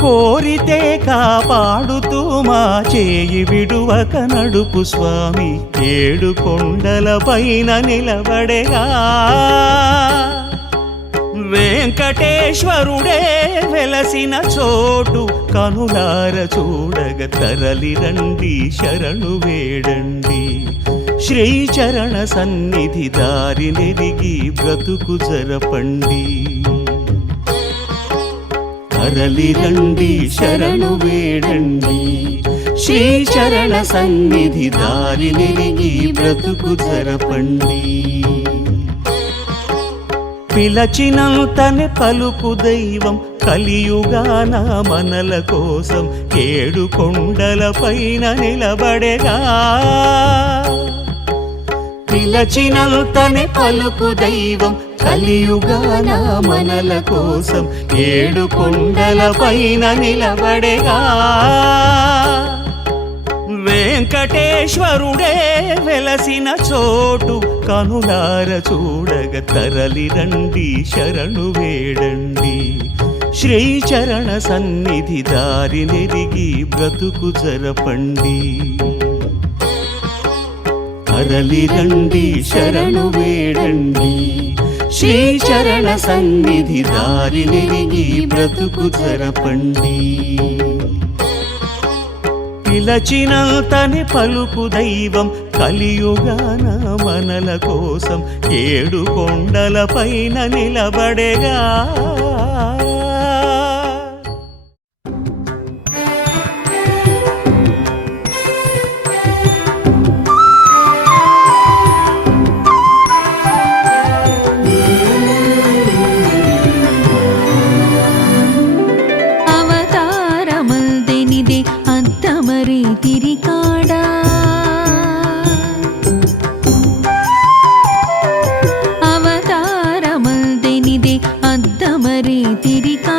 కోరితే కాపాడుతూ మా చేయి విడువక నడుపు స్వామి ఏడు కొండల పైన నిలబడేగా. వెంకటేశ్వరుడే వెలసిన చోటు కనులార చూడగ తరలి రండి శరణు వేడండి. శ్రీచరణ సన్నిధి దారి నెరిగి బ్రతుకు జరపండి. తరలి రండి శరణు వేడండి. శ్రీచరణ సన్నిధి దారి నెరిగి బ్రతుకు జరపండి. పిలచినంతనే పలుకు దైవం కలియుగాన మనల కోసం ఏడు కొండల పైన నిలబడేగా. పిలచినంతనే పలుకు దైవం కలియుగాన మనల కోసం ఏడు కొండల పైన నిలబడేగా. వెంకటేశ్వరుడే వెలసిన చోటు కనులార చూడగ తరలి రండి శరణు వేడండి. శ్రీచరణ సన్నిధి దారి నెరిగి బ్రతుకు జరపండి. తరలి రండి శరణు వేడండి. శ్రీచరణ సన్నిధి దారి నెరిగి బ్రతుకు జరపండి. పిలచినంతని పలుకు దైవం కలియుగాన మనల కోసం ఏడు కొండల పైన నిలబడేగా. తిరికా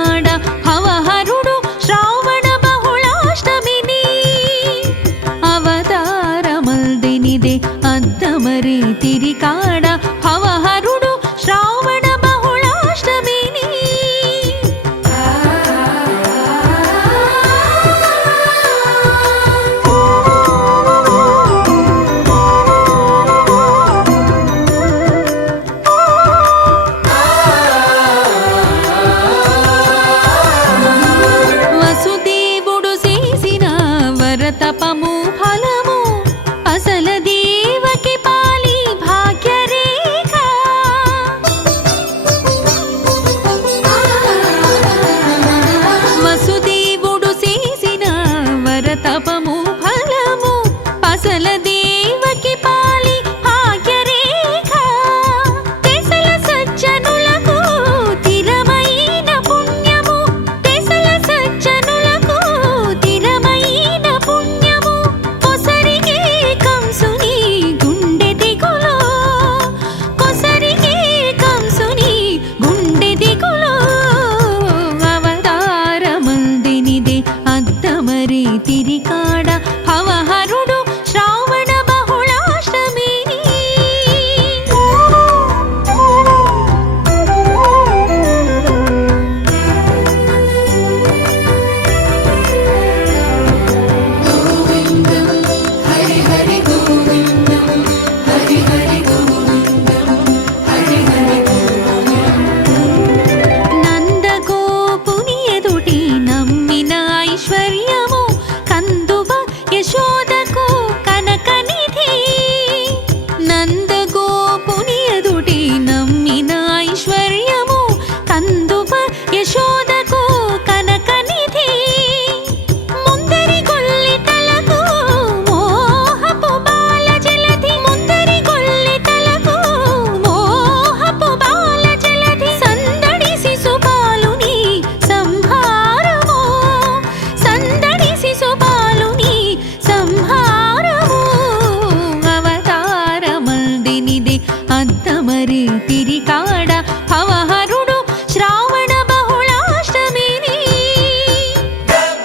అద్దమరి తిరికాడ భవహరుడు శ్రావణ బహుళాష్టమిని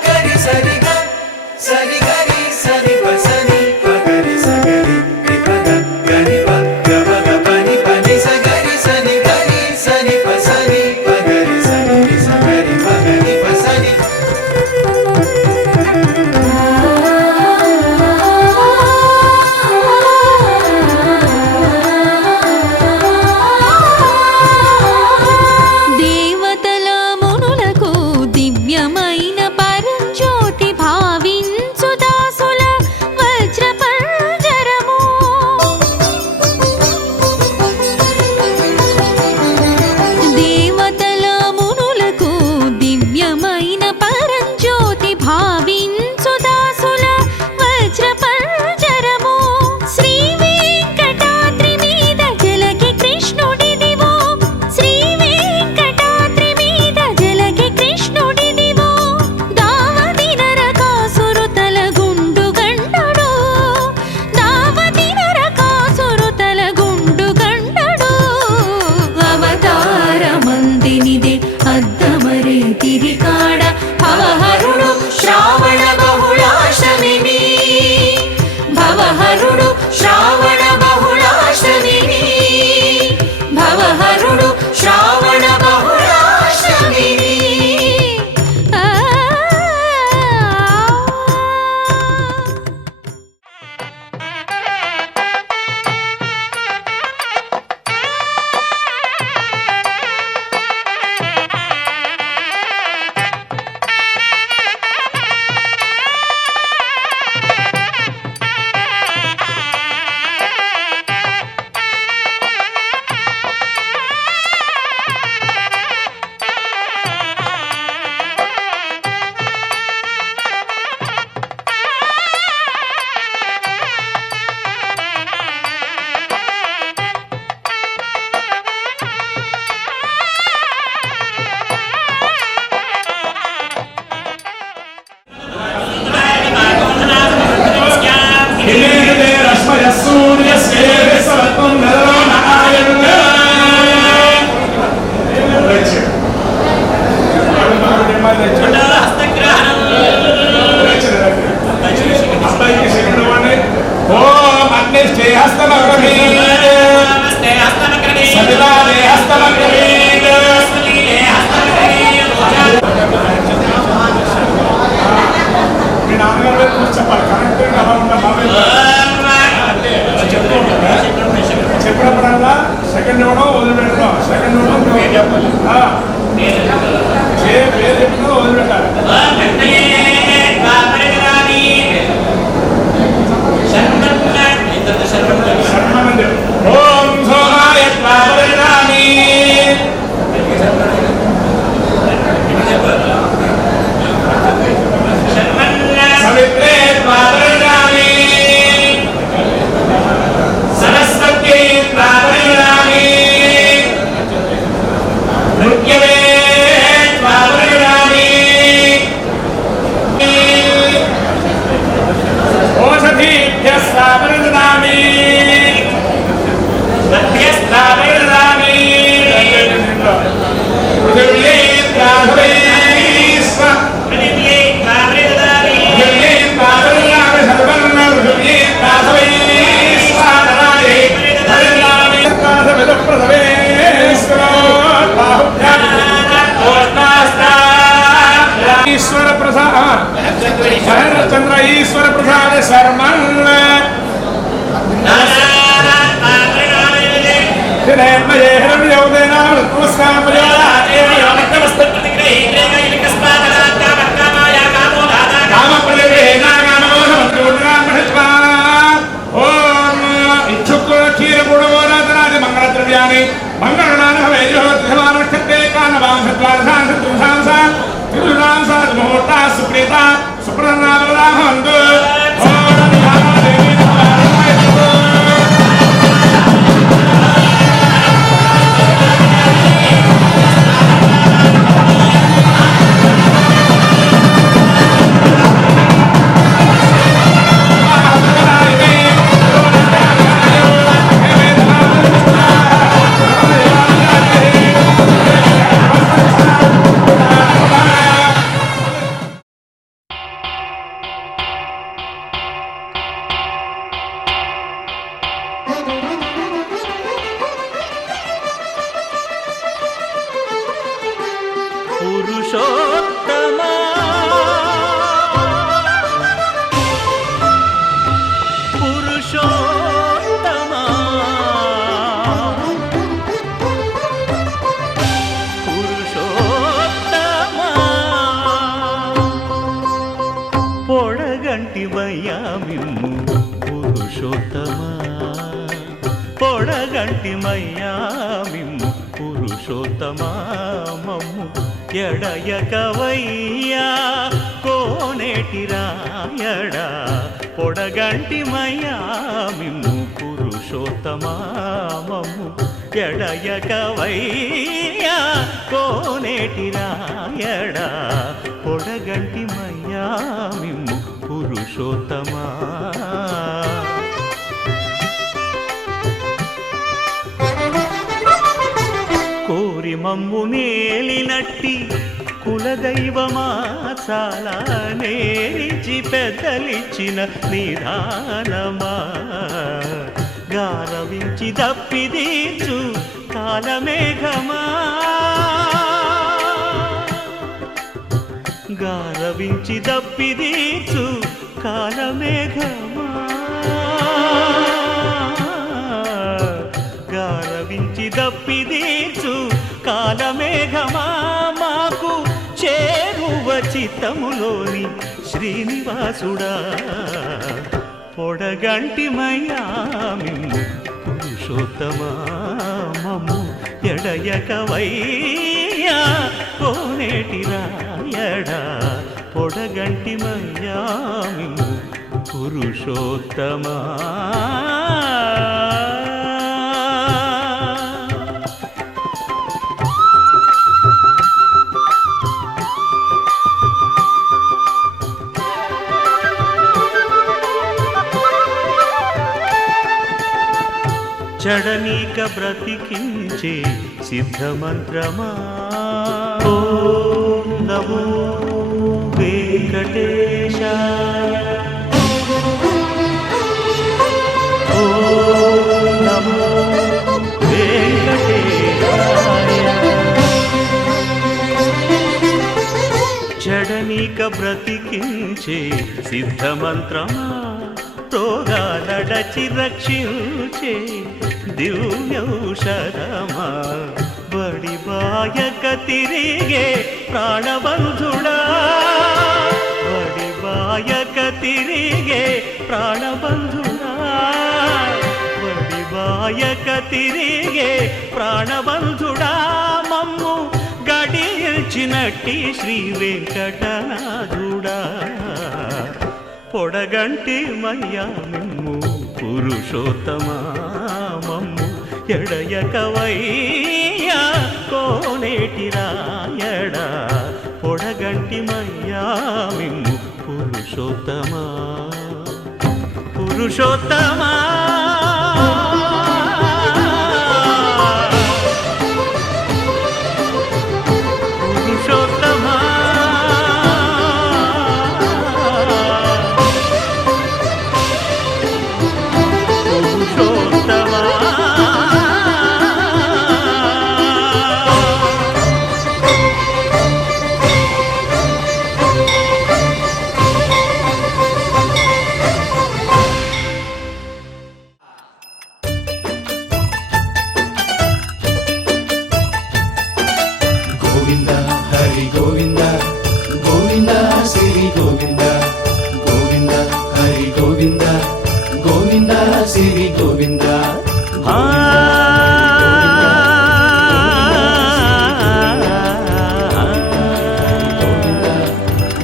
గరి సరి గ సరి గరి సరి ప సరి ప గరి సగరి రి ప గ గరి ప గ ప గ పని పని సగరి సని గరి సని ప సరి ప గరి సని రి సగరి ప గరి ప సని దేవతల మునులకు దివ్యమైన పరంజ్యోతి భావించు దాసుల వజ్ర పంజరము దేవతల మునులకు దివ్యమైన పరంజ్యోతి భావించు దాసుల వజ్ర పంజరము శ్రీ వెంకటాద్రి మీద జలకి కృష్ణుడిదివో శ్రీ వెంకటాద్రి మీద జలకి కృష్ణుడిదివో దావతి నరకాసురు తల గుండు గండడు దావతి నరకాసురు తల గుండు గండడు అవతారమందినిదే అద్దమరే తిరికాడ భవహరుడు శ్రావణ బహుళాష్టమిని భవహరుడు శ్రావణ బహుళాష్టమిని భవహరుడు శ్రావణ బహుళాష్టమిని చెప్పినప్పుడల్లా సెకండ్ ఇవ్వడం వదిలిపెట్టడం సెకండ్ ఇవ్వడం పేరు చెప్పినా వదిలిపెట్టాలి ఓం సోమాయ ప్రాపరిణామి సవిత్రే ప్రాపరిణామి సరస్వతి ప్రాపరిణామి నృత్యవే ప్రాపరిణామి ఓషధీభ్యः ప్రాపరిణామి మధ్యస్థాపరిణామి పృథివ్యే ప్రాపరిణామి పృథివ్యే ప్రాపరిణామి పృథివ్యే ప్రాపరిణామి సర్వన్న పృథివ్యే ప్రాపరిణామి స్వాదరాజే పరిణామి ప్రాపరిణ ప్రథమేశ్వరో బాహుభ్యాం ఓష్టాస్తా ఈశ్వర ప్రసాద చంద్ర ఈశ్వర ప్రసాద శర్మన్ సుప్రీత సుప్రనామందు పురుషోత్తమా పురుషోత్తమా పురుషోత్తమా పొడగంటివయ్యా మిమ్ము పురుషోత్తమా పొడగంటిమయ్యా మిమ్ము పురుషోత్తమా మమ్ము ఎడయకవయ్యా కోనేటి రాయడా పొడగంటిమయ్యా మిమ్ము పురుషోత్తమా మమ్ము ఎడయకవయ్యా కోనేటి రాయడా పొడగంటిమయ్యా మిమ్ము పురుషోత్తమా కోరి మమ్ము నేలినట్టి కులదైవమా చాలా నేరిచి పెద్దలిచ్చిన నిదానమా గారవించి దప్పిదీర్చు కాలమేఘమా గారవించి దప్పిదీర్చు కాలమేఘమా గారవించి దప్పిదీర్చు కాలమేఘమా మాకు చేరువ చిత్తములోని శ్రీనివాసుడా పొడగంటిమయ్యా మిమ్ము పురుషోత్తమా మమ్ము ఎడయకవయ్యా కోనేటి రాయడా పొడగంటిమయ్యా మిమ్ము పురుషోత్తమా చడనీక బ్రతికించే సిద్ధమంత్రమా ఓం నమో వెంకటేశాయ ఓం నమో వెంకటేశాయ చడనీక బ్రతికించే సిద్ధమంత్రమా రోగాలడచి రక్షించే దివ్యౌషధమా బడి బాయక తిరిగే ప్రాణబంధుడా బడి బాయక తిరిగే ప్రాణబంధుడా బడి బాయక తిరిగే ప్రాణబంధుడా మమ్ము గడిచినట్టి శ్రీ వెంకటనాథుడా పొడగంటి మయ్యా మిమ్ము పురుషోత్తమా మమ్ము ఎడయకవయ్యా కోనేటి రాయడా పొడగంటి మయ్యా మిమ్ము పురుషోత్తమా పురుషోత్తమా పురుషోత్తమా గోవింద హరి గోవింద గోవింద శ్రీ గోవింద గోవింద హరి గోవింద గోవింద శ్రీ గోవింద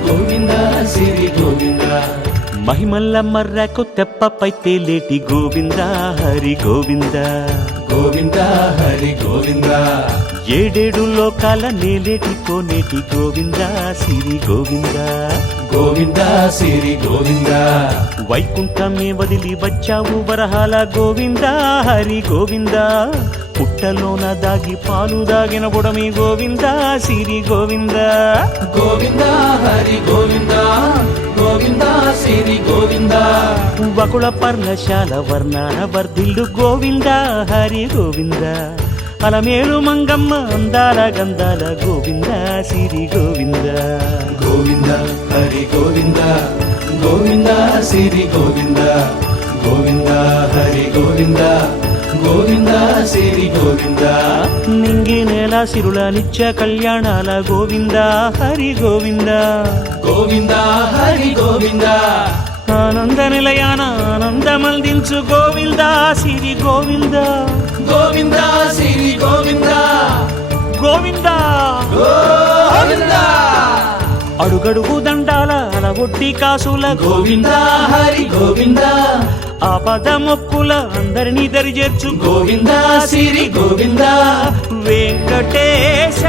గోవింద శ్రీ గోవింద మహిమల్ల మర్రకు తెప్పపై తేలేటి గోవింద హరి గోవింద గోవింద హరి గోవింద ఏడేడు లోకాల నేలేటి కోనేటి గోవింద సిరి గోవింద గోవింద శ్రీ గోవింద వైకుంఠమే వదిలి వచ్చావు వరహాల గోవింద హరి గోవింద పుట్టలోన దాగి పాలు దాగిన బుడమి గోవింద సిరి గోవింద గోవింద హరి గోవింద గోవింద శ్రీ గోవింద వకుళ పర్ణశాల వర్ణాన వర్ధిల్లు గోవింద హరి గోవింద అలమేలు మంగమ్మ అందాల గంధాల గోవింద సిరి గోవింద గోవింద హరి గోవింద గోవింద సిరి గోవింద గోవింద హరి గోవింద గోవింద సిరి గోవింద నింగి నేల సిరుల నిత్య కళ్యాణాల గోవింద హరి గోవింద గోవింద హరి గోవింద ఆనంద నిలయాన ఆనందమందించు గోవింద సిరి గోవింద గోవింద సిరి గోవింద గోవింద గోవింద అడుగడుగు దండాల అలవొడ్డి కాసుల గోవింద హరి గోవింద ఆపద మొక్కుల అందరినీ దరిచేర్చు గోవింద సిరి గోవింద వెంకటేశ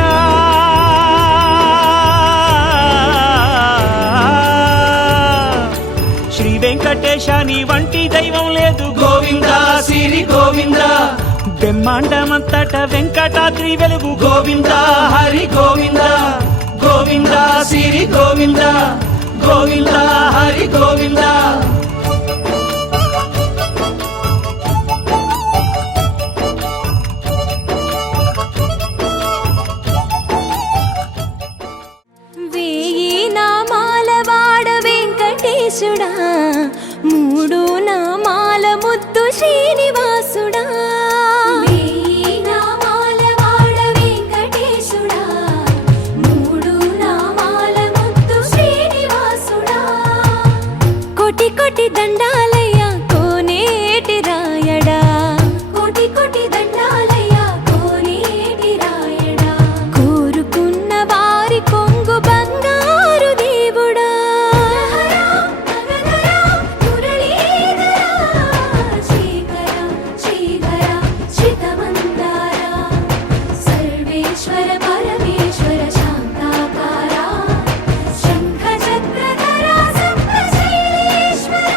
శ్రీ వెంకటేశ నీ వంటి దైవం లేదు గోవింద సిరి గోవింద బ్రహ్మాండమంతట వెంకటాద్రి వెలుగు గోవింద హరి గోవింద గోవింద సిరి గోవింద గోవింద హరి గోవింద వేయి నామాల వాడ వెంకటేశుడా మూడు నామాల ముద్దు శ్రీనివాసుడా వేయి నామాల వాడ వెంకటేశుడా మూడు నామాల ముద్దు శ్రీనివాసుడా కోటి కోటి దండాలయ్యా కోనేటి రాయడా కోటి కోటి దండాలయ్యా కోనేటి రాయడా కోరుకున్న వారి కొంగు బంగారు దేవుడా సర్వేశ్వర పరమేశ్వర శాంతాకార శంఖ చక్రధర సప్తశైలేశ్వర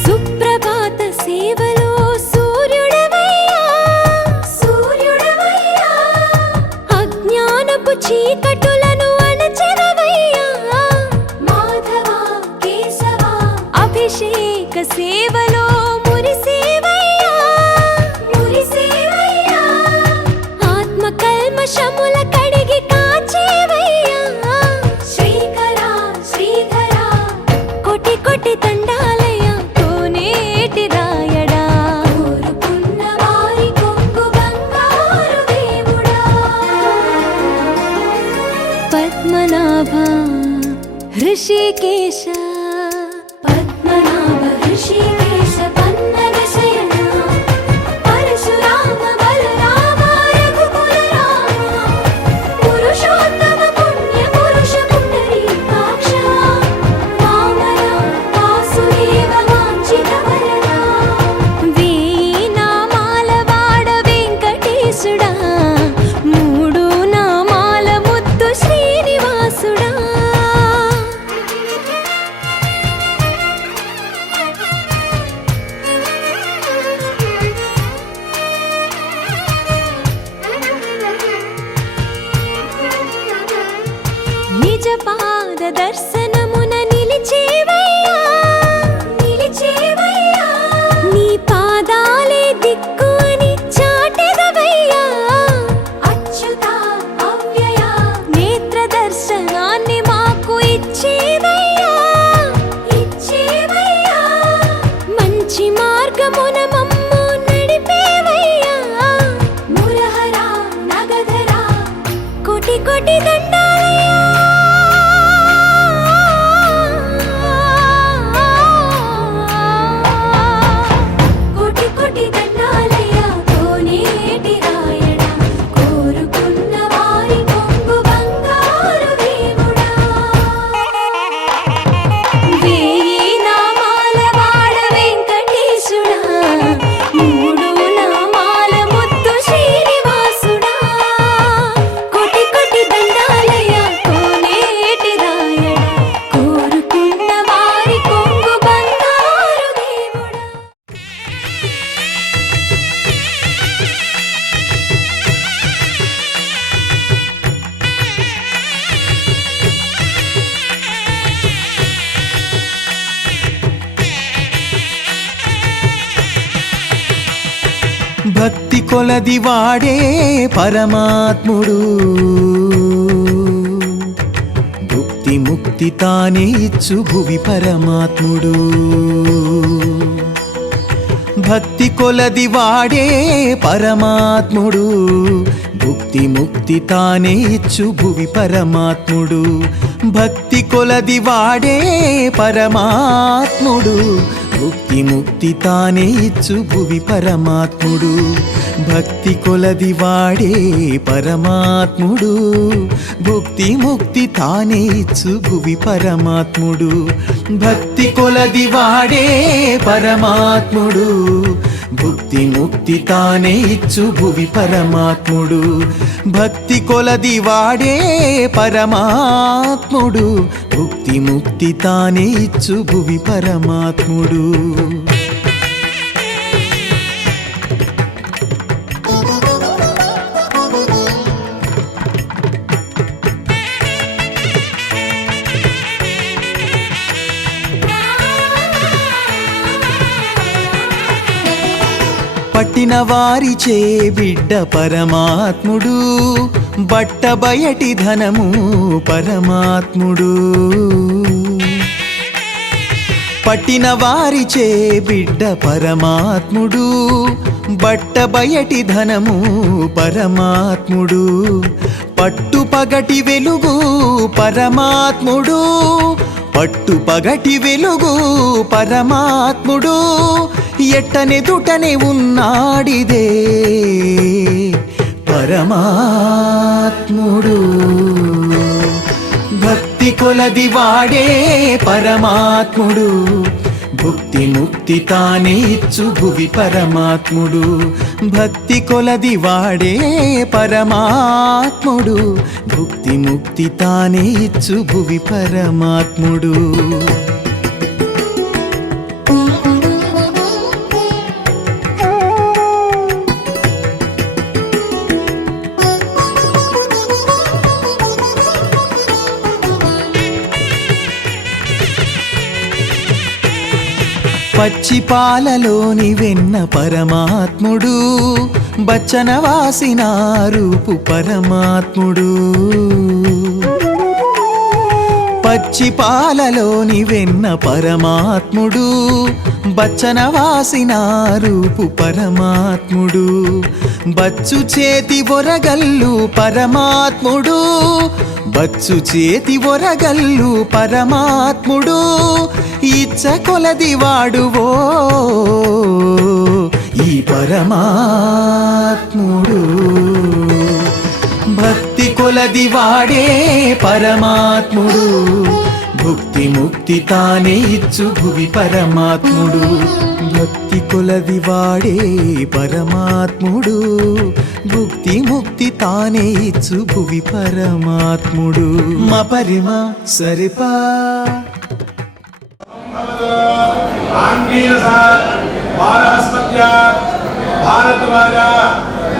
సుప్రభాత సేవలో సూర్యుడవయ్యా సూర్యుడవయ్యా అజ్ఞానపు చీకటులను అణచెదవయ్యా మాధవ కేశవ అభిషేక సేవలో మురిసేవయ్యా మురిసేవయ్యా ఆత్మ కల్మషముల కడిగి కాచేవయ్యా శ్రీకర శ్రీధర కోటి కోటి దండాలయ్యా కోనేటి రాయడా కోరుకున్న వారి కొంగు బంగారు దేవుడా పద్మనాభ హృషికేశ పద్మనాభ హృషికేశ పన్నగ శయన పరశురామ బలరామ రఘుకుల రామ పురుషోత్తమ పుణ్య పురుష పుండరీకాక్ష వామన వాసుదేవ వాంఛిత వరద వేయి నామాల వాడ వెంకటేశుడా మూడు నామాల ముద్దు శ్రీనివాసుడా కొలది వాడే పరమాత్ముడు భుక్తి ముక్తి తానే ఇచ్చు భువి పరమాత్ముడు భక్తి కొలది వాడే పరమాత్ముడు భుక్తి ముక్తి తానే ఇచ్చు భువి పరమాత్ముడు భక్తి కొలది వాడే పరమాత్ముడు భుక్తి ముక్తి తానే ఇచ్చు భువి పరమాత్ముడు భక్తి కొలది వాడే పరమాత్ముడు భుక్తి ముక్తి తానే ఇచ్చు భువి పరమాత్ముడు భక్తి కొలది వాడే పరమాత్ముడు భుక్తి ముక్తి తానే ఇచ్చు భువి పరమాత్ముడు భక్తి కొలది వాడే పరమాత్ముడు భుక్తి ముక్తి తానే ఇచ్చు భువి పరమాత్ముడు పట్టిన వారిచే బిడ్డ పరమాత్ముడు బట్ట బయటి ధనము పరమాత్ముడు పట్టిన వారిచే బిడ్డ పరమాత్ముడు బట్ట బయటి ధనము పరమాత్ముడు పట్టు పగటి వెలుగు పరమాత్ముడు పట్టు పగటి వెలుగు పరమాత్ముడు ఎట్టనెదుటనే ఉన్నాడిదే పరమాత్ముడు భక్తి కొలది వాడే పరమాత్ముడు భుక్తి ముక్తి తానే ఇచ్చు భువి పరమాత్ముడు భక్తి కొలది వాడే పరమాత్ముడు భుక్తి ముక్తి తానే ఇచ్చు భువి పరమాత్ముడు పచ్చి పాలలోని వెన్న పరమాత్ముడు బచ్చన వాసిన రూపు పరమాత్ముడు పచ్చి పాలలోని వెన్న పరమాత్ముడు బచ్చన వాసిన రూపు పరమాత్ముడు బచ్చు చేతి ఒరగల్లు పరమాత్ముడు బచ్చు చేతి ఒరగల్లు పరమాత్ముడు ఇచ్చ కొలది వాడువో ఈ పరమాత్ముడు భక్తి కొలది వాడే పరమాత్ముడు భుక్తి ముక్తి తానే ఇచ్చు భువి పరమాత్ముడు భక్తి కొలది వాడే పరమాత్ముడు భుక్తి ముక్తి తానే ఇచ్చు భువి పరమాత్ముడు మా పరిమా సరిపా भारद्वाज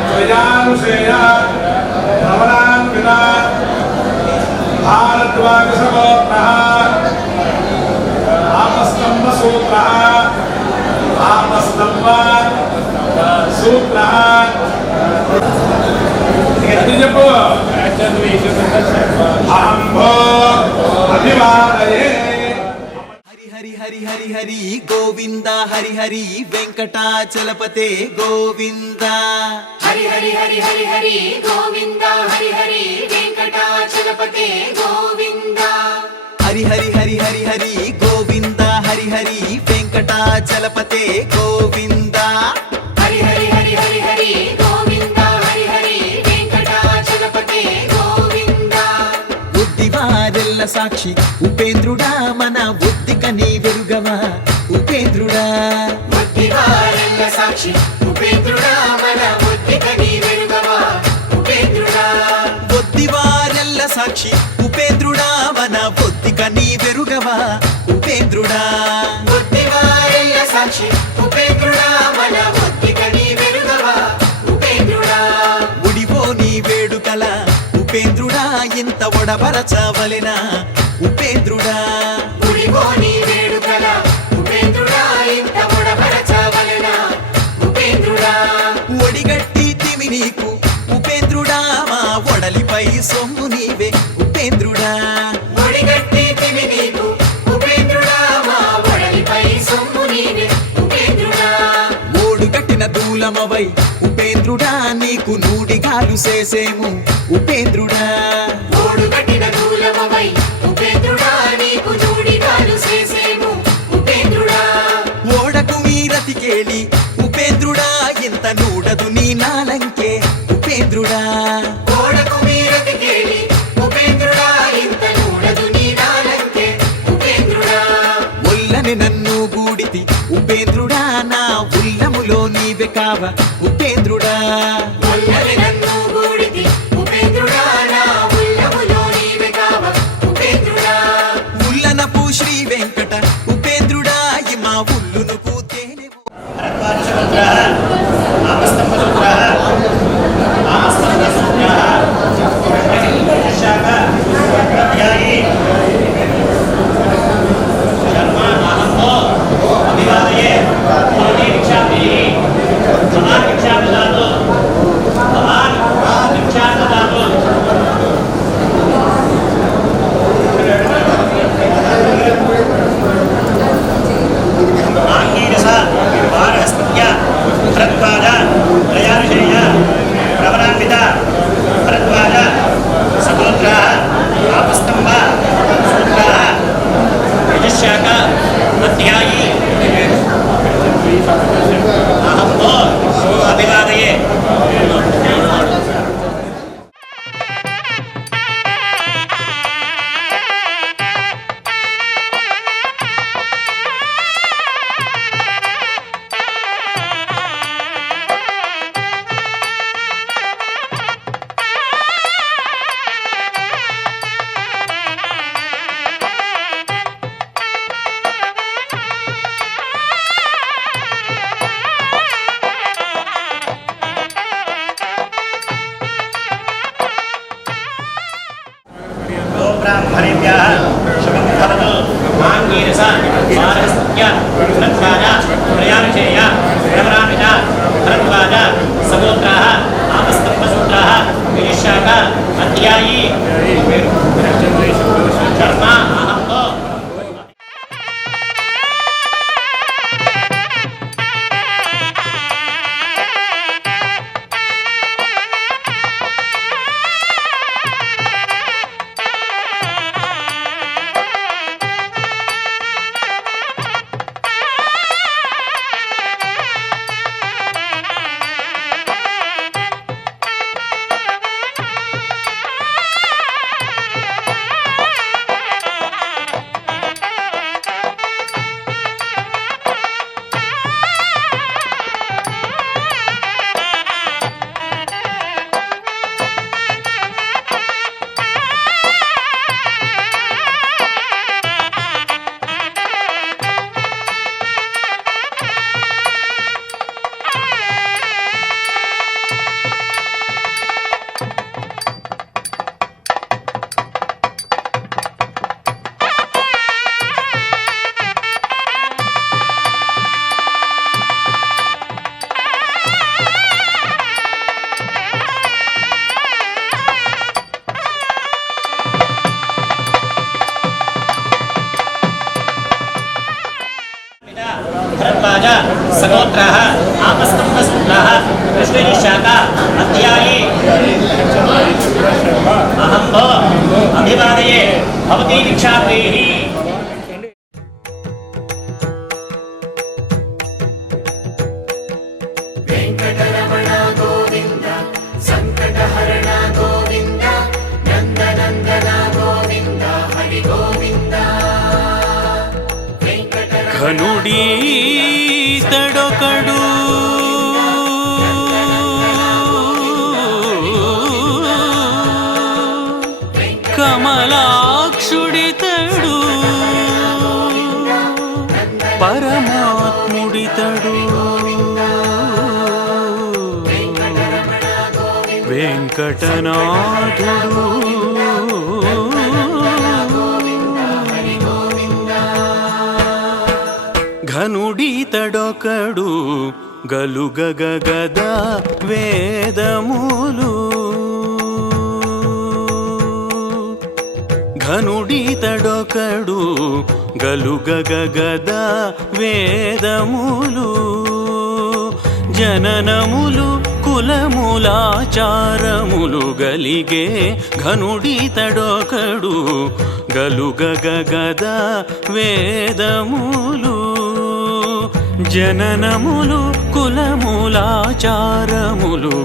प्रजानुसेय भवनान्विता भारद्वाज सगोत्रः आपस्तम्भ सूत्रः आपस्तम्भ सूत्रः చెప్పు అహంభో అభివాదయే హరి హరి హరి హరి గోవింద హరి హరి వెంకటాచలపతే గోవింద హరి హరి హరి హరి హరి గోవింద హరి హరి వెంకటాచలపతే గోవింద హరి హరి హరి హరి హరి గోవింద హరి హరి వెంకటాచలపతే గోవింద హరి హరి హరి హరి హరి గోవింద హరి హరి వెంకటాచలపతే గోవింద బుద్ధివారెల్ల సాక్షి ఉపేంద్రుడా మన బుద్ధిక నీ వెరుగవా ఉపేంద్రుడా బుద్ధివారెల్ల సాక్షి ఉపేంద్రుడా మన బుద్ధిక నీ వెరుగవా ఉపేంద్రుడా బుద్ధివారెల్ల సాక్షి ఉపేంద్రుడా మన బుద్ధిక నీ వెరుగవా ఉపేంద్రుడా బుద్ధివారెల్ల సాక్షి ఉపేంద్రుడా మన బుద్ధిక నీ వెరుగవా ఉపేంద్రుడా ఉడివో నీ వేడుకల ఉపేంద్రుడా ఇంత ఒడబరచవలెనా ఉపేంద్రుడా ఉడిగో నీ వేడుకల ఉపేంద్రుడా ఇంత ఒడబరచవలెనా ఉపేంద్రుడా ఒడిగట్టి నీకు ఉపేంద్రుడా మా ఒడలిపై సొమ్ము నీవే ఉపేంద్రుడా ఒడిగట్టితివి నీకు ఉపేంద్రుడా మా ఒడలిపై సొమ్ము నీవే ఉపేంద్రుడా ఓడుగట్టిన దూలమవై ఉపేంద్రుడా నీకు నూడిగాలు చేసేము ఉపేంద్రుడా ఓడుగట్టిన దూలమవై ఉపేంద్రుడా నీకు నూడిగాలు చేసేము ఉపేంద్రుడా ఓడకు మీరతికేళి ఉపేంద్రుడా ఇంత నూడదు నీ నాలంకే ఉపేంద్రుడా ఓడకు మీరతికేళి ఉపేంద్రుడా ఇంత నూడదు నీ నాలంకే ఉపేంద్రుడా ఒల్లని నన్ను గూడితి ఉపేంద్రుడా నా ఉల్లములో నీవే కావ ఉపేంద్రుడా ఒల్లని నన్ను గూడితి ఉపేంద్రుడా నా ఉల్లములో నీవే కావ ఉపేంద్రుడా ఉల్లనపు శ్రీ వెంకట ఉపేంద్రుడా ఈ మా ఉల్లును కూతేనే सगोत्राः आपस्तम्भसूत्राः कृष्णनिशाखा अध्यायी अहं भो अभिवादये भवती दीक्षाप्रीः वेंकटरमण गोविंद संकटहरण गोविंद नंदनंदन गोविंद हरि गोविंद ఘనుడీ తడొకడు కమలాక్షుడితడు పరమాత్ముడితడు వెంకటనాథుడు ఘనుడీతడొకడు గలుగగగద వేదములు ఘనుడితడొకడు గలుగగగద వేదములు జననములు కులములాచారములు గలిగే ఘనుడితడొకడు గలుగగగద వేదములు జననములు కులములాచారములు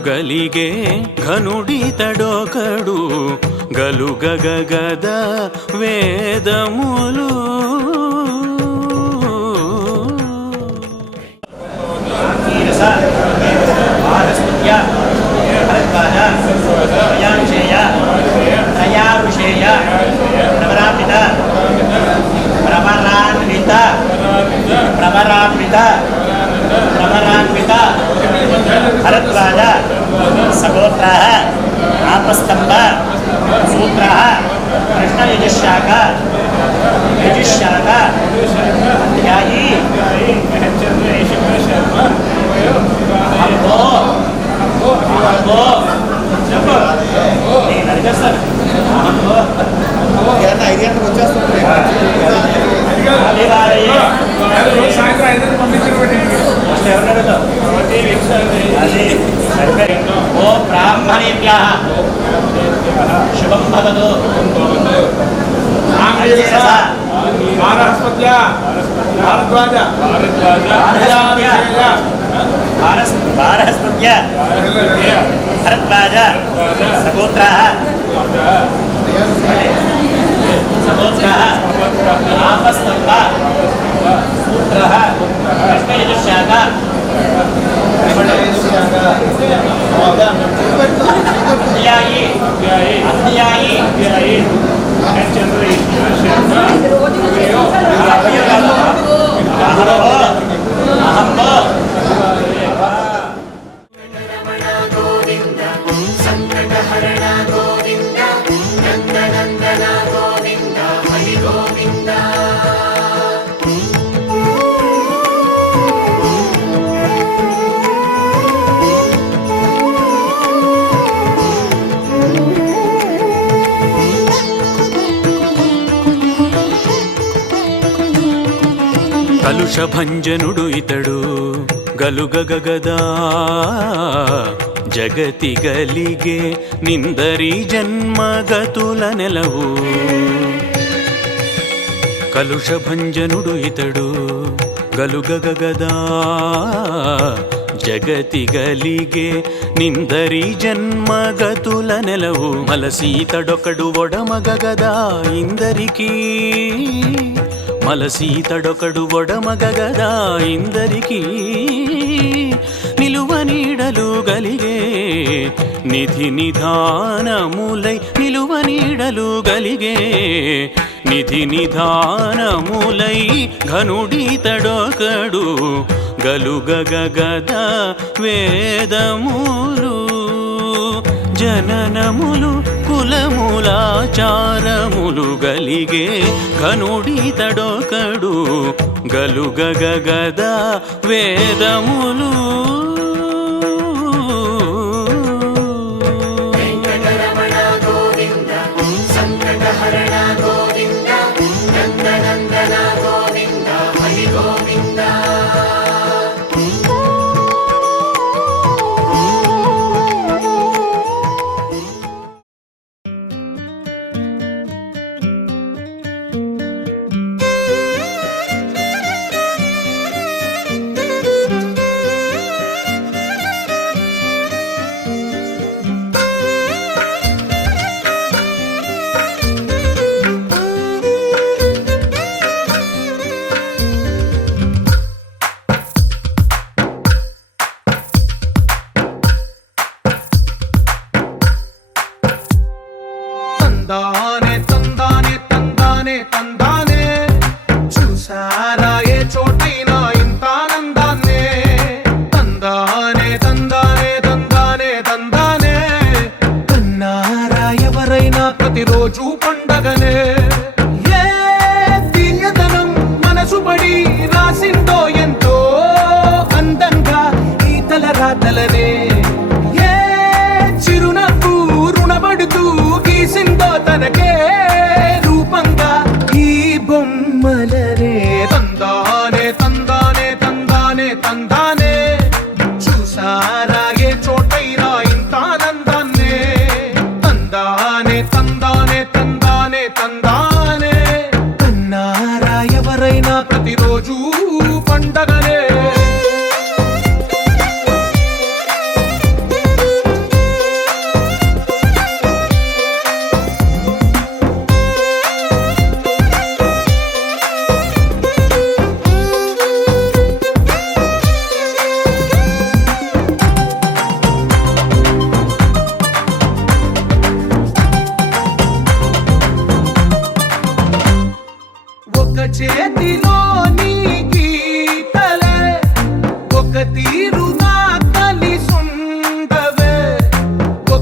గలిగే ఘనుడితడొకడు గలుగగగద వేదములు భ్రమరాన్విత భరద్వాజ సగోత్రః ఆపస్తంభ సూత్రః కృష్ణయజుశాఖ ధ్యాయి నేను అడిగేస్తాను సాయంత్రం 5 పంపించిన ఓ బ్రాహ్మణేభ్యః శుభం భవతు భారస్పత్య భారద్వాజ భారస్పత్య భరద్వాజ సగోత్రః ఆపస్తంభ సూత్రః కృష్ణయజుశాఖ అధ్యాయి రమణ గోవింద సంకటహరణ గోవింద నందనందన గోవింద హరి గోవింద కలుషభంజనుడు ఇతడు గలుగగగదా జగతి గలిగే నిందరి జన్మగతుల నెలవు కలుషభంజనుడు ఇతడు గలుగగగదా జగతి గలిగే నిందరి జన్మగతుల నెలవు మలసీతడొకడు ఒడమగగదా ఇందరికీ మలసీతడొకడు ఒడమగగదా ఇందరికీ నిలువ నీడలు గలిగే నిధి నిధానములై నిలువ నీడలు గలిగే నిధి నిధానములై ఘనుడితడొకడు గలుగగగద వేదములు జననములు కులములాచారములు గలిగే ఘనుడితడొకడు గలుగగగద వేదములు వెంకటరమణ గోవింద సంకటహరణ గోవింద నందనందన గోవింద హరి గోవింద తందానే తందానే తందానే తందానే చూసారా ఏ చోటైనా ఇంత ఆనందాన్నే తందానే తందానే తందానే తందానే కన్నారా ఎవరైనా ప్రతిరోజు పండగనే ఏ తీయదనం మనసు పడి రాసిందో ఎంతో అందంగా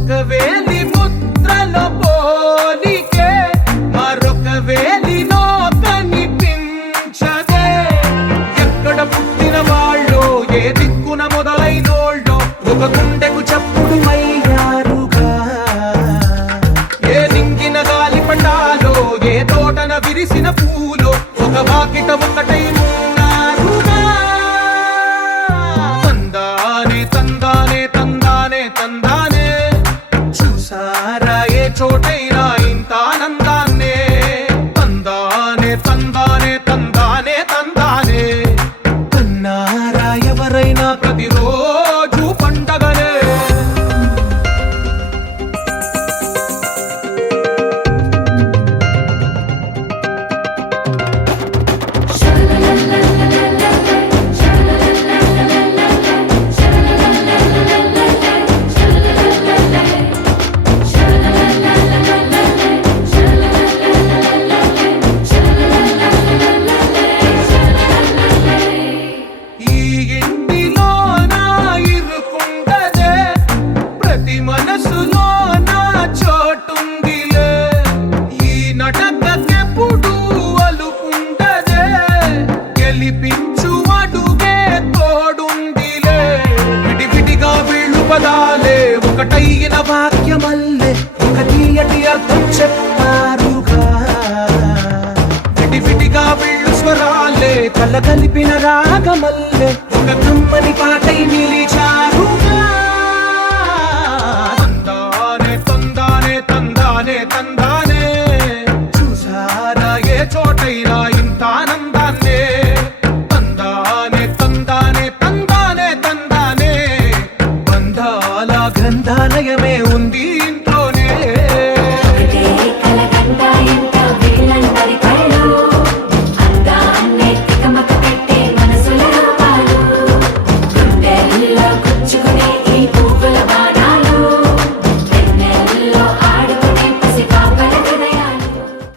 ఒక వేలి ముద్రలో పోలికే మరొక వేలిలో కనిపించదే. ఎక్కడ పుట్టిన వాళ్ళో ఏ దిక్కున మొదలైనోళ్ళో ఒక గుండెకు చప్పుడు అయ్యారుగా. ఏ నింగిన గాలి పండాలో ఏ తోటన విరిసిన పూలో ఒక వాకిట ఒకటై ఉన్నారుగా. తందానే తందానే తందానే తందానే చూసారా ఏ చోటైనా ఇంత ఆనందాన్నే. తందానే తందానే తందానే తందానే కన్నారా ఎవరైనా ప్రతిరోజు పండగనే. ఈ ఇంటిలో నా ఇరుకుండదే ప్రతి మనసులో నా చోటుందిలే. ఈ నటకెప్పుడు అలుకుండదే గెలిపించు అడుగే తోడుందిలే. విడివిడిగా వీళ్ళు పదాలే ఒకటైన వాక్యమల్లే ఒక తీయటి అర్థం చెప్పారుగా. విడివిడిగా వీళ్ళు స్వరాలే కల కలిపిన రాగమల్లే